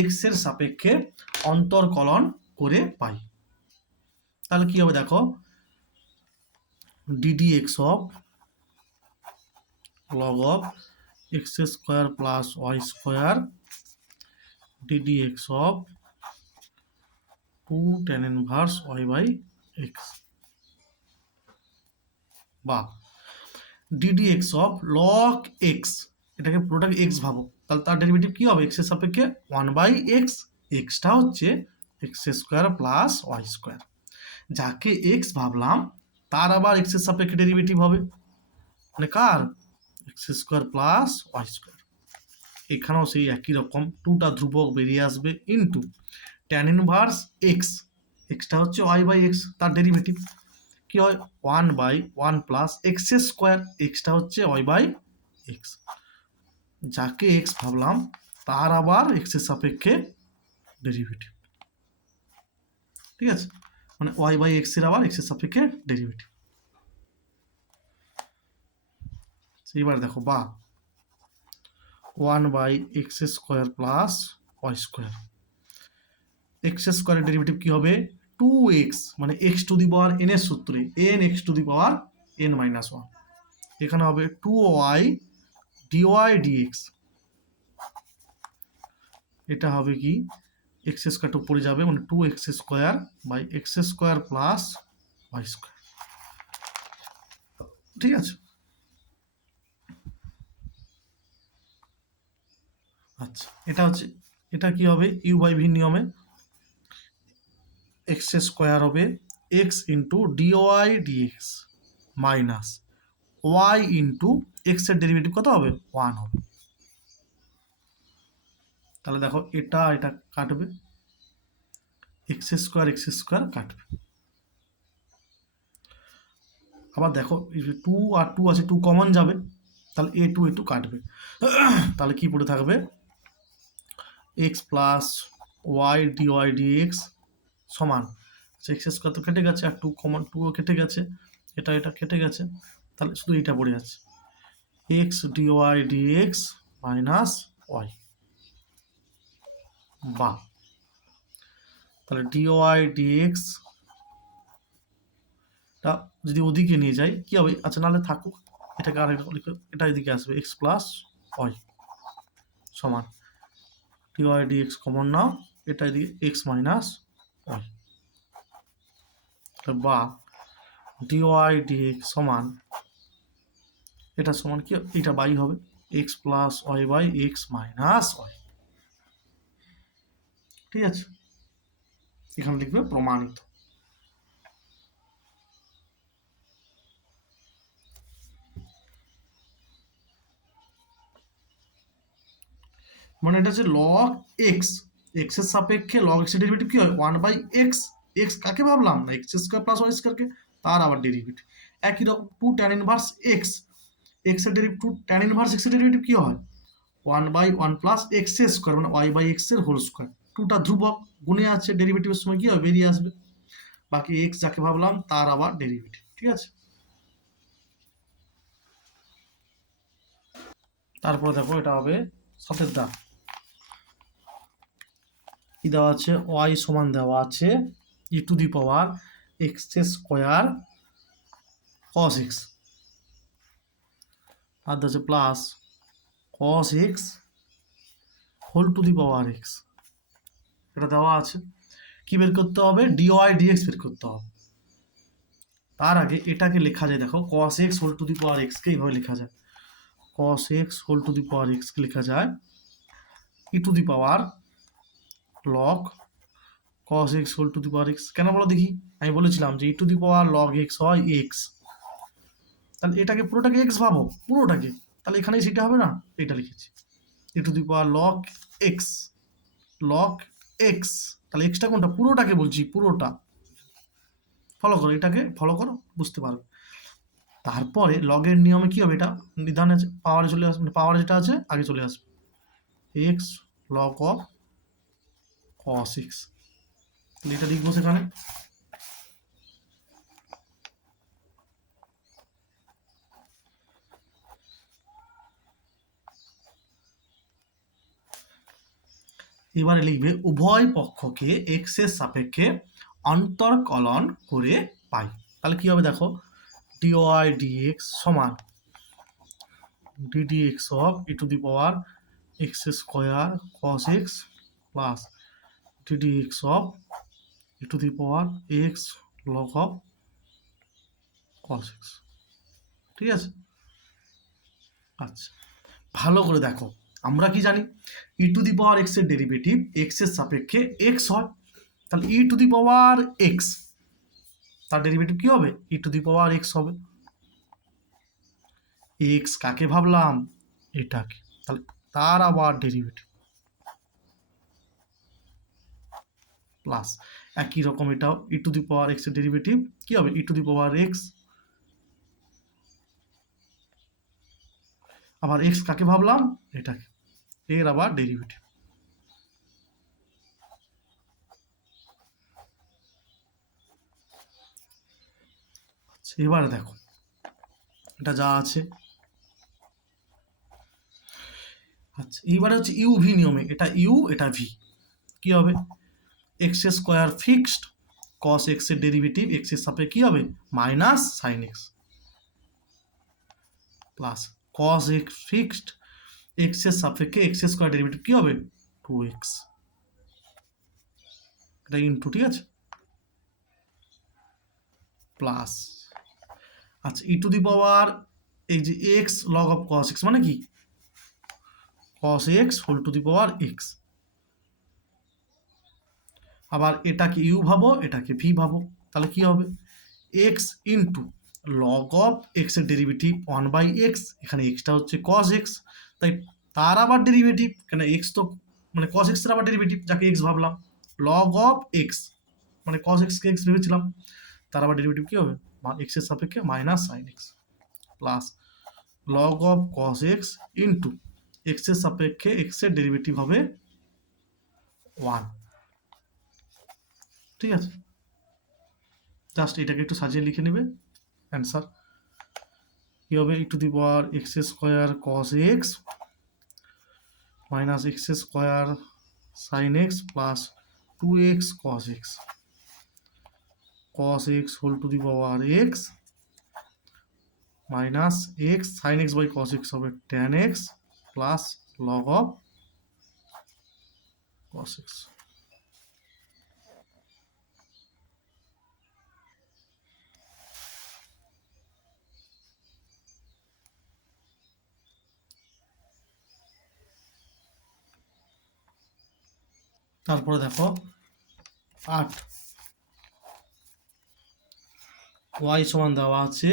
এক্স এর সাপেক্ষে অন্তর্কলন করে পাই। তাহলে কি হবে দেখো, d d x of log of x square plus y square d d x of 2 tan inverse y by x, বা d d x of log x, এটাকে পুরোটাকে এক্স ভাবো, তাহলে তার ডেরিভেটিভ কি হবে, এক্স এর সাপেক্ষে 1 বাই এক্স, এক্সটা হচ্ছে x square plus y square, যাকে এক্স ভাবলাম তার আবার এক্স এর সাপেক্ষে ডেরিভেটিভ হবে, মানে কার, x square plus y square, এখানেও সেই একই রকম, 2টা ধ্রুবক বেরিয়ে আসবে ইন্টু ট্যান ইনভার্স এক্স, এক্সটা হচ্ছে ওয়াই বাই এক্স, তার ডেরিভেটিভ কি হয় 1 বাই 1 প্লাস এক্স স্কোয়ার, এক্সটা হচ্ছে ওয়াই বাই এক্স, যাকে এক্স ভাবলাম তার আবার এক্স এর সাপেক্ষে ডেরিভেটিভ, ঠিক আছে, মানে ওয়াই বাই এক্স এর আবার এক্স এর সাপেক্ষে ডেরিভেটিভ। এবার দেখো, বা 1 by x square plus y square, x স্কোয়ারের ডেরিভেটিভ কি হবে 2x, মানে x to the power n এর সূত্রে n x to the power n minus 1, এখানে হবে 2y ডিওয়াই ডিএক্স, এটা হবে কি এক্স স্কোয়ারটা উপরে যাবে, মানে 2x square by x square plus y square, ঠিক আছে। আচ্ছা, এটা কি হবে ইউ বাই ভি নিয়মে, এক্স স্কোয়ার হবে x into dy dx minus y into x এর ডেরিভেটিভ কত হবে 1 হবে, তাহলে দেখো এটা কাটবে, এক্স স্কোয়ার কাটবে, আবার দেখো 2 আর 2 আছে, 2 কমন যাবে, তাহলে এ টু কাটবে, তাহলে কি পড়ে থাকবে x plus y dy dx সমান, এক্স স্কোয়ার তো কেটে গেছে, আর 2 কমন, 2ও কেটে গেছে, এটা কেটে গেছে, তাহলে শুধু এইটা পড়ে যাচ্ছে x dy dx minus y, বা তাহলে ডিওয়াই ডিএক্স টা যদি ওদিকে নিয়ে যাই কি হবে, আচ্ছা নাহলে থাকুক, এটাকে আর এটা এদিকে আসবে এক্স প্লাস ওয়াই সমান ডিওয়াই ডিএক্স কমন নাও, এটা এদিকে এক্স মাইনাস ওয়াই, বা ডিওয়াই ডিএক্স সমান, এটা সমান কি, এটা বাই হবে x plus y by x minus y, ঠিক আছে, এখানে লিখবে প্রমাণিত। মানে এটা হচ্ছে লগ এক্স, এক্স এর সাপেক্ষে লগ এক্স এর ডেরিভেটিভ কি হয় 1 বাই এক্স, এক্স কাকে ভাবলাম না এক্স স্কোয়ার প্লাস ওয়াই স্কোয়ারকে, তার আবার ডেরিভেটিভ একই রকম 2 tan ইনভার্স এক্স, এক্স এর ডেরিভেটিভ 2 tan ইনভার্স এক্স এর ডেরিভেটিভ কি হয় 1 বাই 1 প্লাস এক্স স্কোয়ার, মানে ওয়াই বাই এক্স এর হোল স্কোয়ার, 2টা ধ্রুবক গুণে আছে, ডেরিভেটিভের সময় কি হবে বেরিয়ে আসবে, বাকি এক্স যাকে ভাবলাম তার আবার ডেরিভেটিভ, ঠিক আছে। তারপরে দেখো এটা হবে 7 দাগ, কি দেওয়া আছে ওয়াই সমান দেওয়া আছে e to the power x square cos x, আর হচ্ছে plus cos x whole to the power x, এটা দেওয়া আছে। কি বের করতে হবে? ডিওয়াই ডিএক্স বের করতে হবে। তার আগে এটাকে লেখা যায়, দেখো cos x whole to the power এক্সকে এইভাবে লেখা যায়, cos x whole to the power এক্সকে লেখা যায় e to the power log cos x whole to the power x. কেন বলো দেখি? আমি বলেছিলাম যে e to the power log x হয় এক্স, তাহলে এটাকে পুরোটাকে এক্স ভাবো, পুরোটাকে, তাহলে এখানে সেটা হবে না, এটা লিখেছি e to the power log x, log x, তাহলে এক্সটা কোনটা? পুরোটাকে বলছি, পুরোটা। ফলো করো, এটাকে ফলো করো, বুঝতে পারবে। তারপরে লগের নিয়মে কি হবে? এটা নিধানে পাওয়ারে চলে আসবে, পাওয়ারে যেটা আছে আগে চলে আসবে, x log of cos x, এটা লিখবো সেখানে। এবারে লিখবে উভয় পক্ষকে এক্স এর সাপেক্ষে অন্তর্কলন করে পাই। তাহলে কি হবে দেখো, ডিওয়াই ডিএক্স সমান ddx of E to the power x square cos x plus ddx of E to the power x log of cos x. ঠিক আছে? আচ্ছা, ভালো করে দেখো, আমরা কি জানি? ই টু দি পাওয়ার এক্স এর ডেরিভেটিভ এক্স এর সাপেক্ষে এক্স হয়, তাহলে e to the power x, তার ডেরিভেটিভ কি হবে? E to the power x হবে। এক্স কাকে ভাবলাম? এটাকে, তাহলে তার আবার ডেরিভেটিভ প্লাস একই রকম এটাও ই টু দি পাওয়ার এক্স এর ডেরিভেটিভ কি হবে? E to the power x, আবার এক্স কাকে ভাবলাম? এটাকে, এর আবার ডেরিভেটিভ। এবারে দেখো এটা যা আছে। আচ্ছা, এইবারে হচ্ছে ইউ ভি নিয়মে, এটা ইউ এটা ভি, কি হবে? এক্স স্কোয়ার ফিক্সড কস এক্স এর ডেরিভেটিভ এক্স এর সাপেক্ষে কি হবে? Minus sine x plus cos x fixed x এর সাপেক্ষে এক্স স্কোয়ার ডেরিভেটিভ কি হবে? 2x, এটা ইনটু, ঠিক আছে, প্লাস আচ্ছা ই টু দি পাওয়ার এই যে x log of cos x মানে কি? Cos x whole to the power x, আবার এটাকে ইউ ভাবো, এটাকে ভি ভাবো, তাহলে কি হবে? X into log of x এর ডেরিভেটিভ 1/x, এখানে এক্সটা হচ্ছে কস এক্স, তাই তার আবার ডেরিভেটিভ, কেন এক্স তো মানে কস এক্স এর আবার ডেরিভেটিভ, যাকে এক্স ভাবলাম, লগ অফ এক্স মানে কস এক্সকে এক্স ভেবেছিলাম, তার আবার ডেরিভেটিভ কি হবে? এক্স এর সাপেক্ষে minus sine x plus log of cos x into x এর সাপেক্ষে এক্স এর ডেরিভেটিভ হবে 1। ঠিক আছে, জাস্ট এটাকে একটু সাজিয়ে লিখে নেবে, অ্যান্সার কি হবে? E to the power x square cos x minus x square sine x plus 2x cos x, cos x whole to the power x minus x sine x by cos x হবে tan x plus log of cos x. তারপরে দেখো 8, y সমান দেওয়া আছে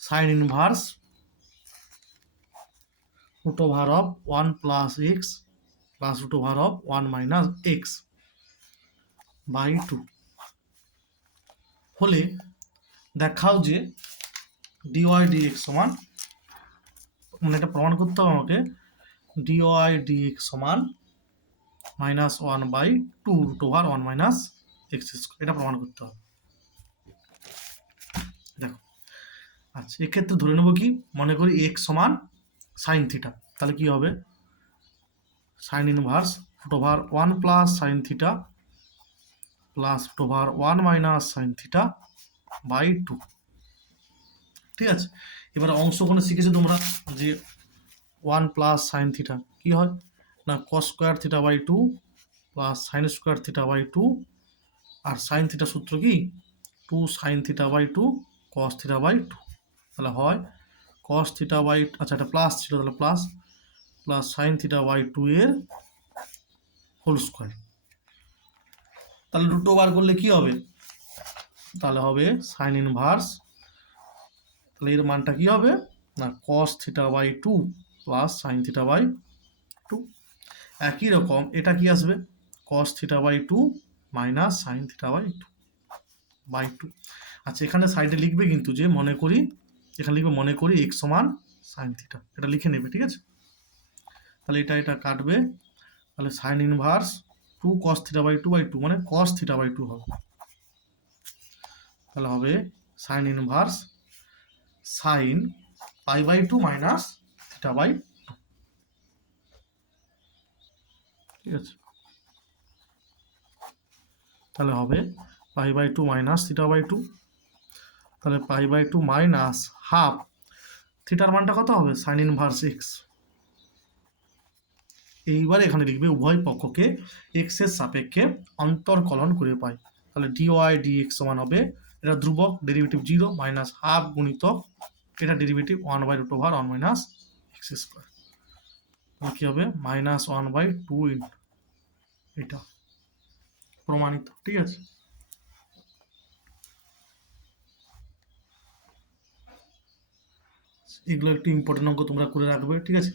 sine inverse root over of 1 plus x plus root over of 1 minus x by 2 হলে দেখাও যে dy dx সমান, মানে এটা প্রমাণ করতে হবে আমাকে, ডিওয়াই ডিএক্স সমান -1/2 root over 1 minus x square, এটা প্রমাণ করতে হবে। দেখো আচ্ছা, এক্ষেত্রে ধরে নেব কি, মনে করি এক্স সমান সাইন থিটা, তাহলে কি হবে? Sine inverse root over 1 plus sine theta plus root over 1 minus sine theta by 2, ঠিক আছে, এবার অংশগ্রহণে শিখেছো তোমরা যে 1 + sin থিটা কি হয় না cos square theta by 2 plus sine square theta by 2, আর সাইন থিটা সূত্র কি 2 sin theta by 2 cos theta by 2, তাহলে হয় cos থিটা বাই, আচ্ছা এটা প্লাস ছিল তাহলে plus plus sine theta by 2 এর হোল স্কোয়ার। তাহলে দুটো বার করলে কি হবে, তাহলে হবে সাইন ইনভার্স, তাহলে এর মানটা কি হবে না cos theta by 2 plus sine theta by 2। একই রকম এটা কি আসবে cos theta by 2 minus sine theta by 2। আচ্ছা এখানে সাইডে লিখবে কিন্তু যে মনে করি, এখানে লিখবে মনে করি x সমান সাইন থিটা, এটা লিখে নেবে, ঠিক আছে। তাহলে এটা কাটবে, তাহলে sine inverse 2 cos theta by 2 by 2 মানে cos থিটা বাই 2 হবে, তাহলে হবে sine inverse sine pi by 2 minus theta by 2, ঠিক আছে। তাহলে হবে pi by 2 minus theta by 2, তাহলে পাই বাই 2 মাইনাস হাফ, থিটার মানটা কত হবে সাইন ইনভার্স এক্স। এইবার এখানে লিখবে উভয় পক্ষকে এক্স এর সাপেক্ষে অন্তর্কলন করে পাই, তাহলে ডিওয়াই ডিএক্স সমান হবে, এটা ধ্রুবক ডেরিভেটিভ 0 মাইনাস হাফ গুণিতক এটা ডেরিভেটিভ 1/√1 মাইনাস এক্স স্কোয়ার, তাহলে কি হবে -1/2 এটা প্রমাণিত, ঠিক আছে। এগুলো একটু ইম্পর্টেন্ট অঙ্ক তোমরা করে রাখবে, ঠিক আছে।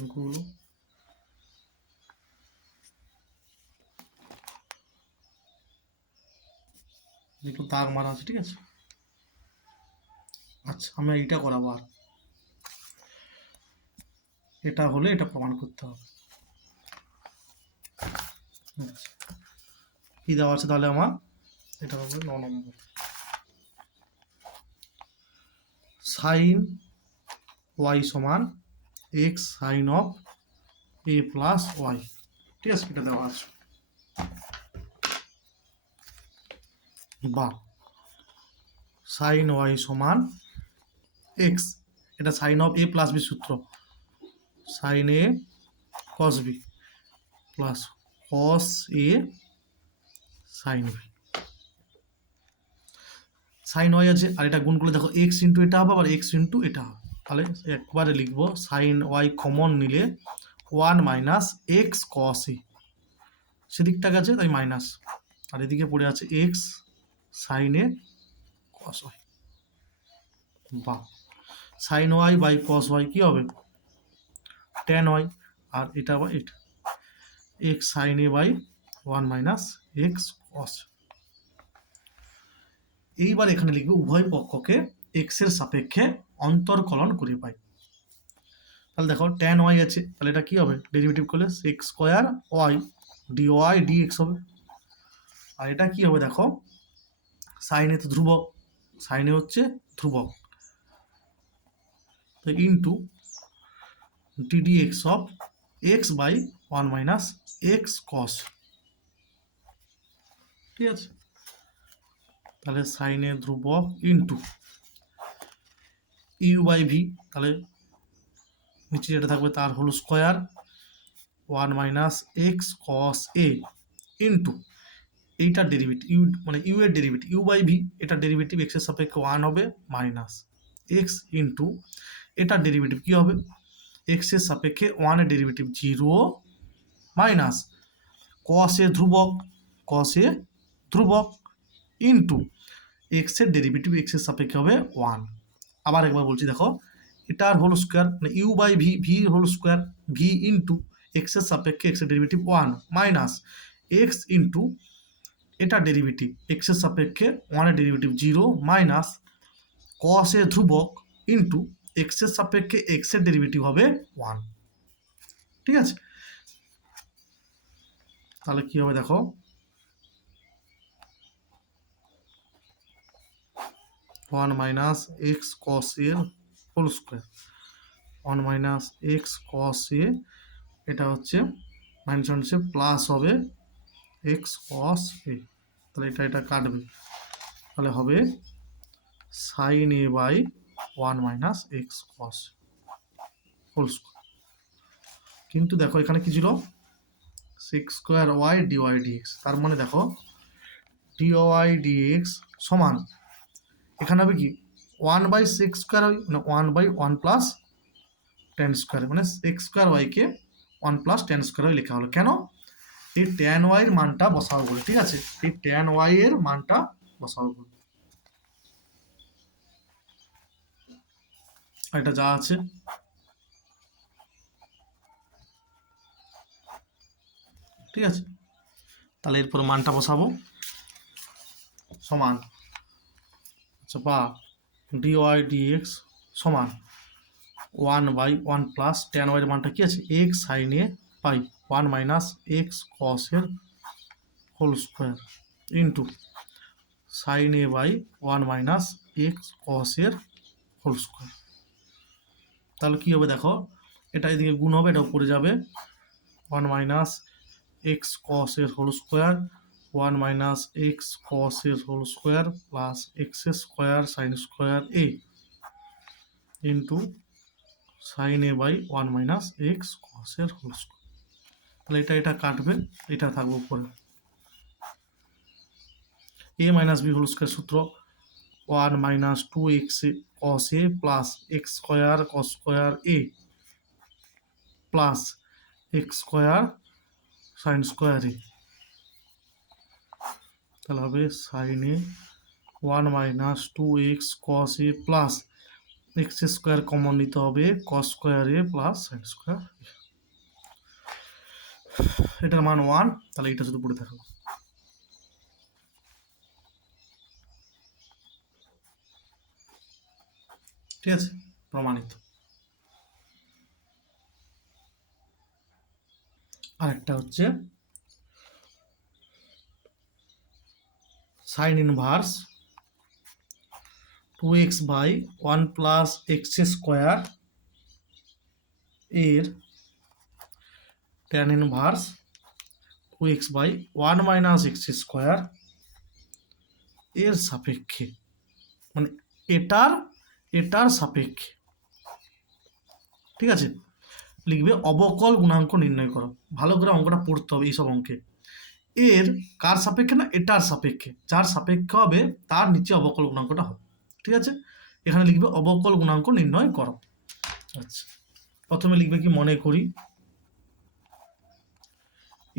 অঙ্কগুলো একটু দাগ মারা আছে, ঠিক আছে। আচ্ছা আমরা এইটা করাবো, আর এটা হলে এটা প্রমাণ করতে হবে। কি দেওয়া আছে তাহলে আমার এটা হবে 9 নম্বর, সাইন ওয়াই সমান x sine of a plus y, ঠিক আছে, এটা দেওয়া আছে। বা সাইন ওয়াই সমান এক্স, এটা sine of a plus b সূত্র, sine a cos b plus cos a sine b, sine y আছে আর এটা গুণ করলে দেখো এক্স ইন্টু এটা হবে আবার এক্স ইন্টু এটা হবে, তাহলে একবারে লিখবো সাইন ওয়াই কমন নিলে 1 মাইনাস এক্স কস এ, সেদিকটা গেছে তাই মাইনাস, আর এদিকে পড়ে আছে x sine a cos y, বা sine y by cos y কি হবে ট্যান ওয়াই, আর এটা বাই এটা x sine a by 1 minus x cos. এইবার এখানে লিখবে উভয় পক্ষকে এক্স এর সাপেক্ষে অন্তর্কলন করে পাই, তাহলে দেখো ট্যান ওয়াই আছে, তাহলে এটা কি হবে ডেরিভেটিভ করলে x square y d y d x হবে, আর এটা কি হবে দেখো সাইনে তো ধ্রুবক, সাইনে হচ্ছে ধ্রুবক, তো into d d x of x by 1 minus x cos, ঠিক আছে। তাহলে সাইনে ধ্রুবক ইন্টু ইউ বাই ভি, তাহলে নিচে যেটা থাকবে তার হোল স্কোয়ার 1 মাইনাস এক্স কস এ ইন্টু এইটার ডেরিভেটিভ ইউ মানে ইউ এর ডেরিভেটিভ ইউ বাই ভি, এটা ডেরিভেটিভ এক্স এর সাপেক্ষে 1 হবে মাইনাস এক্স ইন্টু এটার ডেরিভেটিভ কি হবে এক্স এর সাপেক্ষে 1 এর ডেরিভেটিভ 0 মাইনাস কস এ ধ্রুবক ইন্টু এক্স এর ডেরিভেটিভ এক্স এর সাপেক্ষে হবে 1। আবার একবার বলছি দেখো এটার হোল স্কোয়ার মানে u by v, v whole square v into x এর সাপেক্ষে এক্স এর ডেরিভেটিভ 1 মাইনাস এক্স ইন্টু এটা ডেরিভেটিভ এক্স এর সাপেক্ষে 1 এর ডেরিভেটিভ 0 মাইনাস কস এ ধ্রুবক ইন্টু এক্স এর সাপেক্ষে এক্স এর ডেরিভেটিভ হবে 1, ঠিক আছে। তাহলে কি হবে দেখো 1 মাইনাস এক্স কস এ হোল স্কোয়ার 1 মাইনাস এক্স কস এ, এটা হচ্ছে মাইনাস হচ্ছে প্লাস হবে এক্স কস এ, তাহলে এটা কাটবে, তাহলে হবে sine a by 1 minus x cos whole square. কিন্তু দেখো এখানে কি ছিল, sec square y dy dx, তার মানে দেখো ডিওয়াই ডিএক্স সমান এখানে হবে কি 1/sec স্কোয়ার, মানে 1/1 প্লাস টেন স্কোয়ার, মানে এক্স স্কোয়ার ওয়াইকে 1 প্লাস টেন স্কোয়ার লেখা হলো। কেন? এই ট্যান ওয়াই এর মানটা বসাবো বলে, ঠিক আছে, এই ট্যান ওয়াই এর মানটা বসাবো বলে। এটা যা আছে, ঠিক আছে, তাহলে এরপর মানটা বসাবো সমান, আচ্ছা, বা ডিওয়াই ডিএক্স সমান 1/1 প্লাস ট্যান ওয়াই এর মানটা কি আছে, x sine a pi 1 minus x cos এর whole square into sine a by 1 minus x cos এর হোল স্কোয়ার। তাহলে কী হবে দেখো, এটা এদিকে গুণ হবে, এটা উপরে যাবে 1 মাইনাস এক্স কস এর whole square 1 minus x cos এর whole square plus x square sine square a into sine a by 1 minus x cos এর হোল স্কোয়ার। তাহলে এটা কাটবে, এটা থাকবে উপরে a minus b whole square সূত্র 1 minus 2x cos a plus x square cos square a plus x square sine square a. তাহলে হবে sine a 1 minus 2x cos a plus x square common নিতে হবে কস square a plus sine square. এটার মান 1, তাহলে এটা শুধু পড়ে থাকবে। ঠিক আছে, প্রমাণিত। আরেকটা হচ্ছে sine inverse 2x by 1 plus x square এর tan inverse 2x by 1 minus x square এর সাপেক্ষে, মানে এটার সাপেক্ষে, ঠিক আছে, লিখবে অবকল গুণাঙ্ক নির্ণয় করো। ভালো করে অঙ্কটা পড়তে হবে এইসব অঙ্কে। এর কার সাপেক্ষে না, এটার সাপেক্ষে, যার সাপেক্ষে হবে তার নিচে অবকল গুণাঙ্কটা হবে, ঠিক আছে। এখানে লিখবে অবকল গুণাঙ্ক নির্ণয় করো। আচ্ছা, প্রথমে লিখবে কি, মনে করি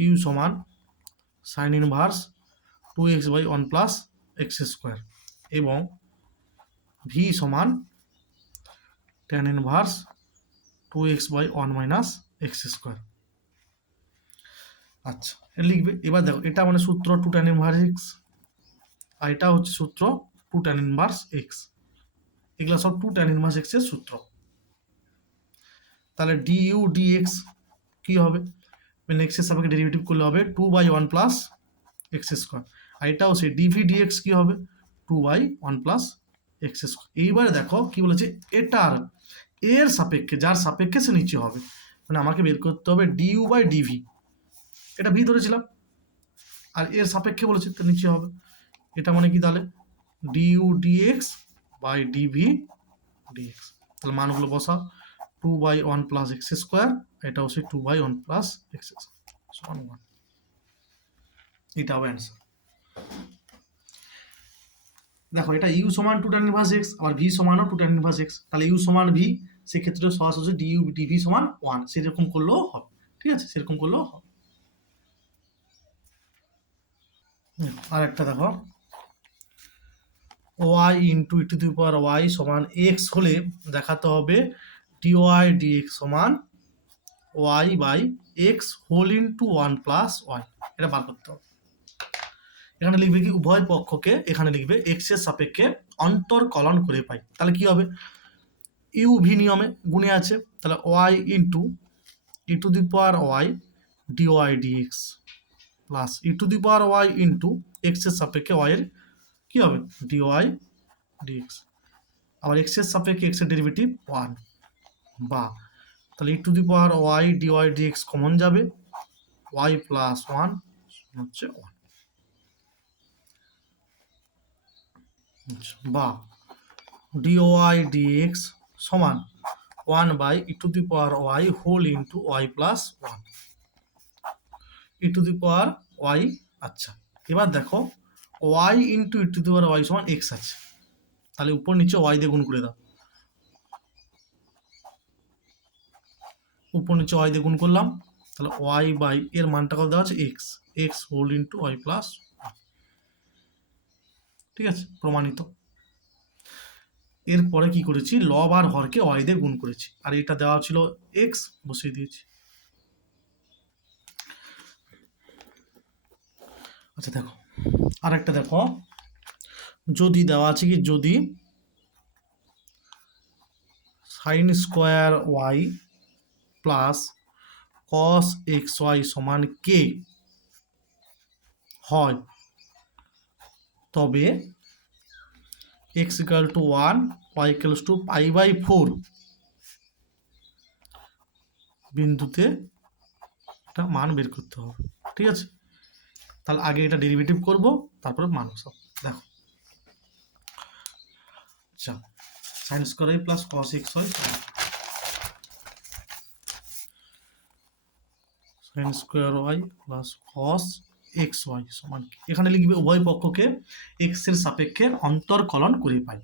ইউ সমান sine inverse 2x by 1 plus x square এবং ভি সমান tan inverse 2x by 1 minus x square. আচ্ছা, এটা লিখবে। এবার দেখো, এটা মানে সূত্র 2 ট্যান ইনভার্স এক্স, আর এটা হচ্ছে সূত্র 2 ট্যান ইনভার্স এক্স। এগুলো সব 2 ট্যান ইনভার্স এক্স এর সূত্র। তাহলে ডিইউ ডিএক্স কি হবে, মানে এক্স এর সাপেক্ষে ডেরিভেটিভ করলে হবে 2/1 প্লাস এক্স স্কোয়ার, আর এটাও সেই ডিভি ডিএক্স কি হবে 2/1 প্লাস এক্স স্কোয়ার। এইবারে দেখো কি বলেছে, এর সাপেক্ষে, যার সাপেক্ষে সে নিচে হবে, মানে আমাকে বের করতে হবে ডিইউ বাই ডিভি, এটা ভি ধরেছিলাম, আর এর সাপেক্ষে বলেছে তো নিচে হবে। এটা মানে কি, তাহলে du dx by dv dx. তাহলে মানগুলো বসাও, 2/1 প্লাস এক্স স্কোয়ার, এটা হচ্ছে 2/1 প্লাস এক্স সমান 1। এটা হবে অ্যান্সার। দেখো, এটা ইউ সমান 2 ট্যান ইনভার্স এক্স, আবার ভি সমানও 2 ট্যান ইনভার্স এক্স, তাহলে ইউ সমান ভি, সেক্ষেত্রে সরাসরি ডিইউ ডিভি সমান 1, সেরকম করলেও হবে, ঠিক আছে, সেরকম করলেও হবে। আর একটা দেখো, y into e to the power y সমান এক্স হলে দেখাতে হবে ডিওয়াই ডিএক্স সমান y by x whole into 1 plus y, এটা বার করতে হবে। এখানে লিখবে কি, উভয় পক্ষকে এখানে লিখবে এক্স এর সাপেক্ষে অন্তর্কলন করে পাই। তাহলে কি হবে, ইউ ভি নিয়মে গুণে আছে, তাহলে y into e to the power y dy dx plus e to the power y into x এর সাপেক্ষে ওয়াই এর কি হবে ডিওয়াই ডিএক্স, আবার এক্স এর সাপেক্ষে এক্স এর ডেরিভেটিভ 1, বা তাহলে e to the power y dy dx common যাবে, ওয়াই প্লাস 1 হচ্ছে 1। বা dy dx সমান 1/e⁻y whole into y plus 1 e⁻y। আচ্ছা, এবার দেখো y ইন্টু e⁻y সমান x আছে, তাহলে উপর নিচে y দিয়ে গুণ করে দাও। উপর নিচে y দিয়ে গুণ করলাম, তাহলে y বাই এর মানটা কত দেওয়া আছে x whole into y plus, ঠিক আছে, প্রমাণিত। এরপরে কি করেছি, লব আর হরকে y দিয়ে গুণ করেছি, আর এটা দেওয়া ছিল x, বসিয়ে দিয়েছি। আচ্ছা দেখো আরেকটা দেখো, যদি দেওয়া আছে কি, যদি sine square y plus cos x y সমান কে হয়, তবে x equal to 1, y equals to π/4 বিন্দুতে একটা মান বের করতে হবে, ঠিক আছে। তাহলে আগে এটা ডেরিভেটিভ করব, তারপরে মান সব দেখো। আচ্ছা, sine square y plus cos x y, sine square y plus cos x y সমান, এখানে লিখবে উভয় পক্ষকে এক্স এর সাপেক্ষে অন্তর্কলন করে পাই।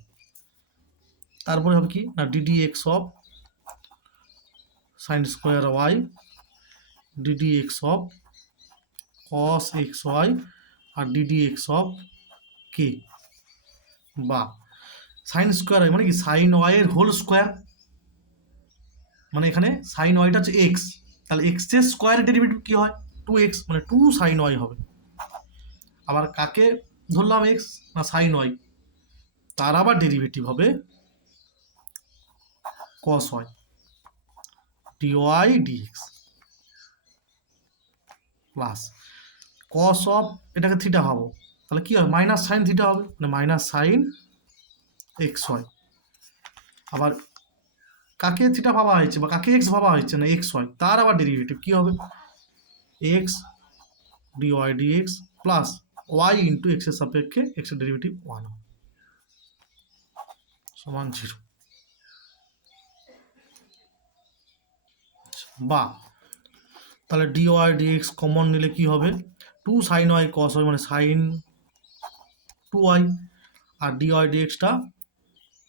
তারপরে হবে কি না, d d x of sine square y d d x of cos x y আর ডিডি এক্স অফ কে, বা সাইন স্কোয়ার ওয়াই মানে কি সাইন ওয়াই এর হোল স্কোয়ার, মানে এখানে সাইন ওয়াইটা হচ্ছে এক্স, তাহলে এক্স এর স্কোয়ারের ডেরিভেটিভ কি হয় 2x, মানে 2 সাইন ওয়াই হবে। আবার কাকে ধরলাম এক্স না সাইন ওয়াই, তার আবার ডেরিভেটিভ হবে cos y dy dx plus cos of এটাকে থিটা ভাবো, তাহলে কি হবে মাইনাস সাইন থিটা হবে, মানে মাইনাস সাইন এক্স ওয়াই। আবার কাকে থিটা ভাবা হয়েছে বা কাকে এক্স ভাবা হয়েছে না এক্স ওয়াই, তার আবার ডেরিভেটিভ কি হবে x dy dx plus y into x এর সাপেক্ষে এক্স এর ডেরিভেটিভ 1 সমান 0। বা তাহলে ডিওয়াই ডিএক্স কমন নিলে কি হবে 2 সাইন ওয়াই কস ওয়াই, মানে সাইন 2y, আর ডিওয়াই ডিএক্সটা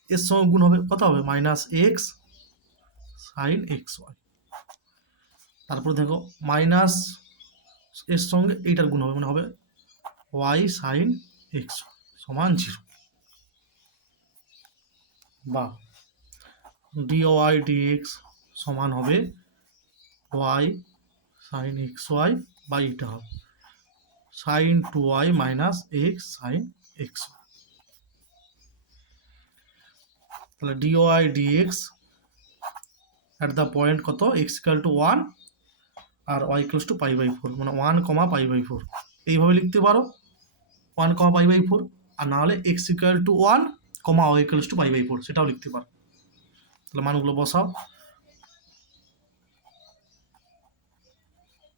এর সঙ্গে গুণ হবে, কত হবে minus x sine x y. তারপর দেখো মাইনাস এর সঙ্গে এইটার গুণ হবে, মানে হবে ওয়াই সাইন এক্স সমান 0। বা ডিওয়াই ডিএক্স সমান হবে ওয়াই সাইন এক্স ওয়াই, বা এটা হবে sine 2y minus x sine x y. তাহলে dy dx at the point কত এক্স ইকাল টু 1 আর ওয়াই ইকুয়ালস টু π/4, মানে 1, π/4 এইভাবে লিখতে পারো 1, π/4, আর না হলে x equal to 1, y equals to π/4 সেটাও লিখতে পারো। তাহলে মানগুলো বসাও,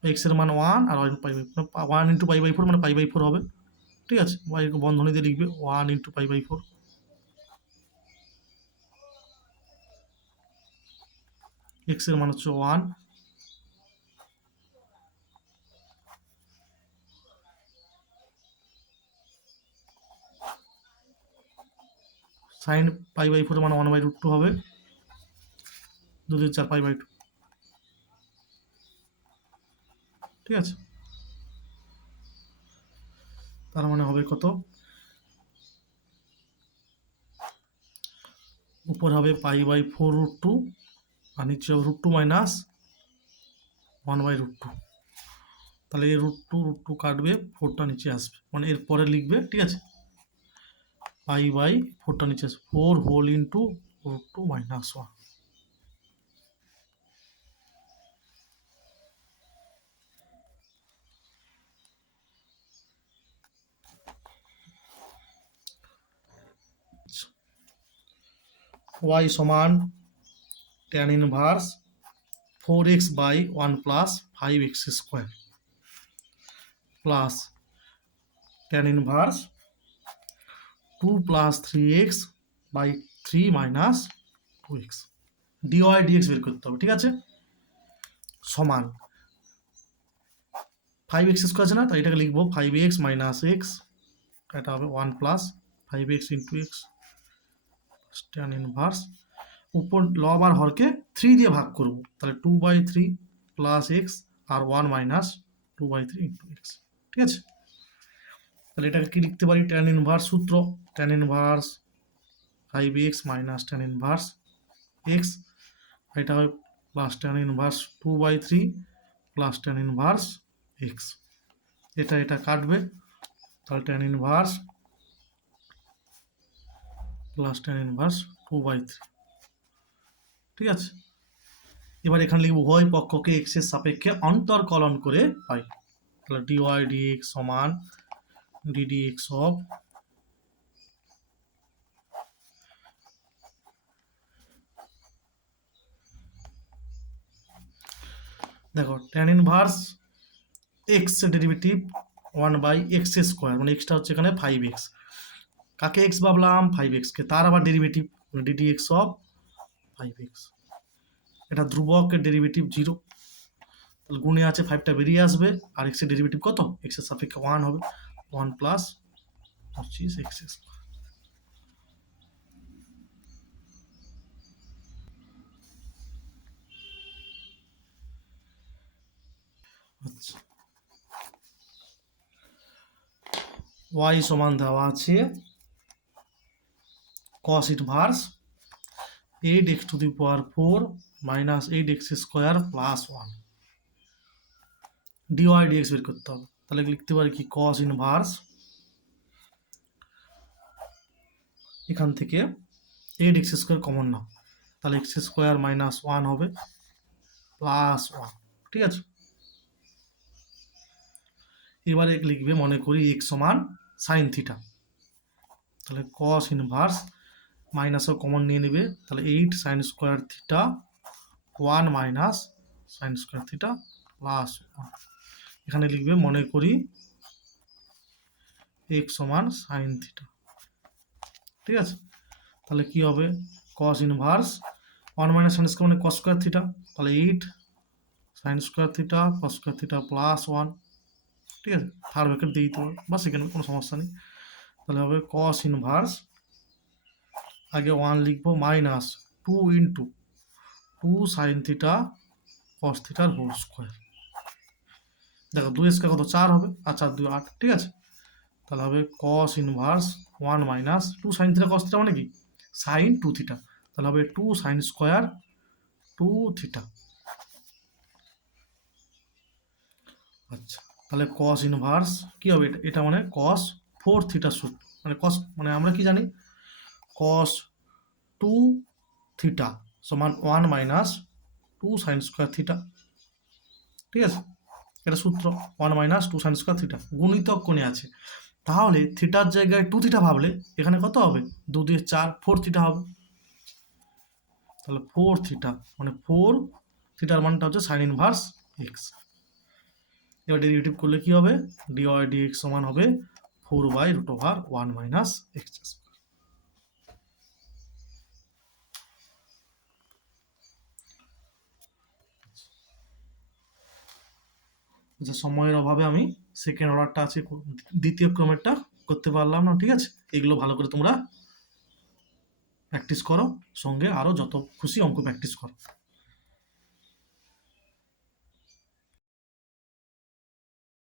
এক্স এর মান 1 আর ওয়াই π/4, 1 ইন্টু π/4 মানে π/4 হবে, ঠিক আছে। ওয়াই বন্ধনী দিয়ে লিখবে 1 ইন্টু π/4, এক্স এর মান হচ্ছে 1, সাইন π/4 মানে 1/√2 হবে, 2 4 π/2, ঠিক আছে। তার মানে হবে কত, উপর হবে π/4√2 আর নিচে হবে √2 মাইনাস 1/√2, তাহলে এই √2 কাটবে, 4টা নিচে আসবে, মানে এর পরে লিখবে, ঠিক আছে, π/4টা নিচে আসবে 4 হোল ইন্টু √2 মাইনাস 1। y সমান tan inverse 4x/1 plus 5x square plus tan inverse 2 plus 3x by 3 minus 2x dy dx বের করতে হবে, ঠিক আছে, সমান 5x স্কোয়ার আছে না, তাই এটাকে লিখবো 5x মাইনাস এক্স, এটা হবে 1 plus 5x into x tan inverse, উপর লব আর হরকে 3 দিয়ে ভাগ করব, তাহলে 2/3 প্লাস এক্স আর 1 মাইনাস 2/3 ইন্টু এক্স, ঠিক আছে। তাহলে এটাকে কি লিখতে পারি, ট্যান ইনভার্স সূত্র, tan inverse 5x minus tan inverse x, এটা হয় plus tan inverse 2/3 plus tan inverse x, এটা কাটবে, তাহলে tan inverse plus tan inverse 2/3, ঠিক আছে। এবার এখানে লিখব উভয় পক্ষকে এক্স এর সাপেক্ষে অন্তর্কলন করে পাই, তাহলে ডিওয়াই ডিএক্স সমান ডিডিএক্স অফ দেখো ট্যান ইনভার্স এক্স এর ডেরিভেটিভ 1/x স্কোয়ার, মানে এক্সটা হচ্ছে এখানে 5x, কাকে এক্স ভাবলাম 5x কে, তার আবার ডেরিভেটিভ ডিডিএক্স অফ 5x, এটা ধ্রুবকের ডেরিভেটিভ 0, তাহলে গুণে আছে 5টা বেরিয়ে আসবে, আর এক্স এর ডেরিভেটিভ কত, এক্স এর সাপেক্ষে 1 হবে, 1 প্লাস 25x স্কোয়ার। আচ্ছা, y সমান দেওয়া আছে cos inverse 8x to the power 4 minus 8x square plus 1, dy dx বের করতে হবে, তাহলে লিখতে পারি কি cos ইনভার্স, এখান থেকে 8x স্কোয়ার কমন নাও, তাহলে x স্কোয়ার মাইনাস 1 হবে প্লাস 1, ঠিক আছে। এবারে লিখবে মনে করি x সমান সাইন থিটা, তাহলে cos ইনভার্স মাইনাসও কমন নিয়ে নেবে, তাহলে 8 sign square theta 1 minus sign square theta plus 1, এখানে লিখবে মনে করি x সমান সাইন থিটা, ঠিক আছে। তাহলে কি হবে cos inverse 1 minus sine square মানে cos স্কোয়ার থিটা, তাহলে 8 sign square theta cos square theta plus 1, ঠিক আছে, থার্ড ব্র্যাকেট দিয়ে দিতে হবে, বাস এখানে কোনো সমস্যা নেই। তাহলে হবে cos ইনভার্স, আগে 1 লিখবো minus 2 into 2 sine theta cos থিটার হোল স্কোয়ার, দেখো 2 স্কোয়ার কত 4 হবে, আর 4 2 8, ঠিক আছে। তাহলে হবে cos inverse 1 minus 2 sine theta cos theta মানে কি সাইন 2 থিটা, তাহলে হবে 2 সাইন স্কোয়ার 2 থিটা। আচ্ছা, তাহলে cos ইনভার্স কি হবে, এটা মানে cos 4 থিটা সূত্র, মানে cos মানে আমরা কি জানি cos 2 থিটা সমান 1 মাইনাস 2 সাইন স্কোয়ার থিটা, ঠিক আছে, এটা সূত্র 1 মাইনাস 2 সাইন স্কোয়ার থিটা, গুণিতক কোণে আছে, তাহলে থিটার জায়গায় 2 থিটা ভাবলে এখানে কত হবে 2 দিয়ে 4 4 থিটা হবে, তাহলে 4 থিটা মানে 4 থিটার মানটা হচ্ছে সাইন ইনভার্স এক্স। এবার ডেরিভেটিভ করলে কি হবে, ডিওয়াই ডিএক্স সমান হবে 4/√1 মাইনাস এক্স। আচ্ছা, সময়ের অভাবে আমি সেকেন্ড অর্ডারটা আছে, দ্বিতীয় ক্রমেরটা করতে পারলাম না, ঠিক আছে। এগুলো ভালো করে তোমরা প্র্যাকটিস করো, সঙ্গে আরও যত খুশি অঙ্ক প্র্যাকটিস করো।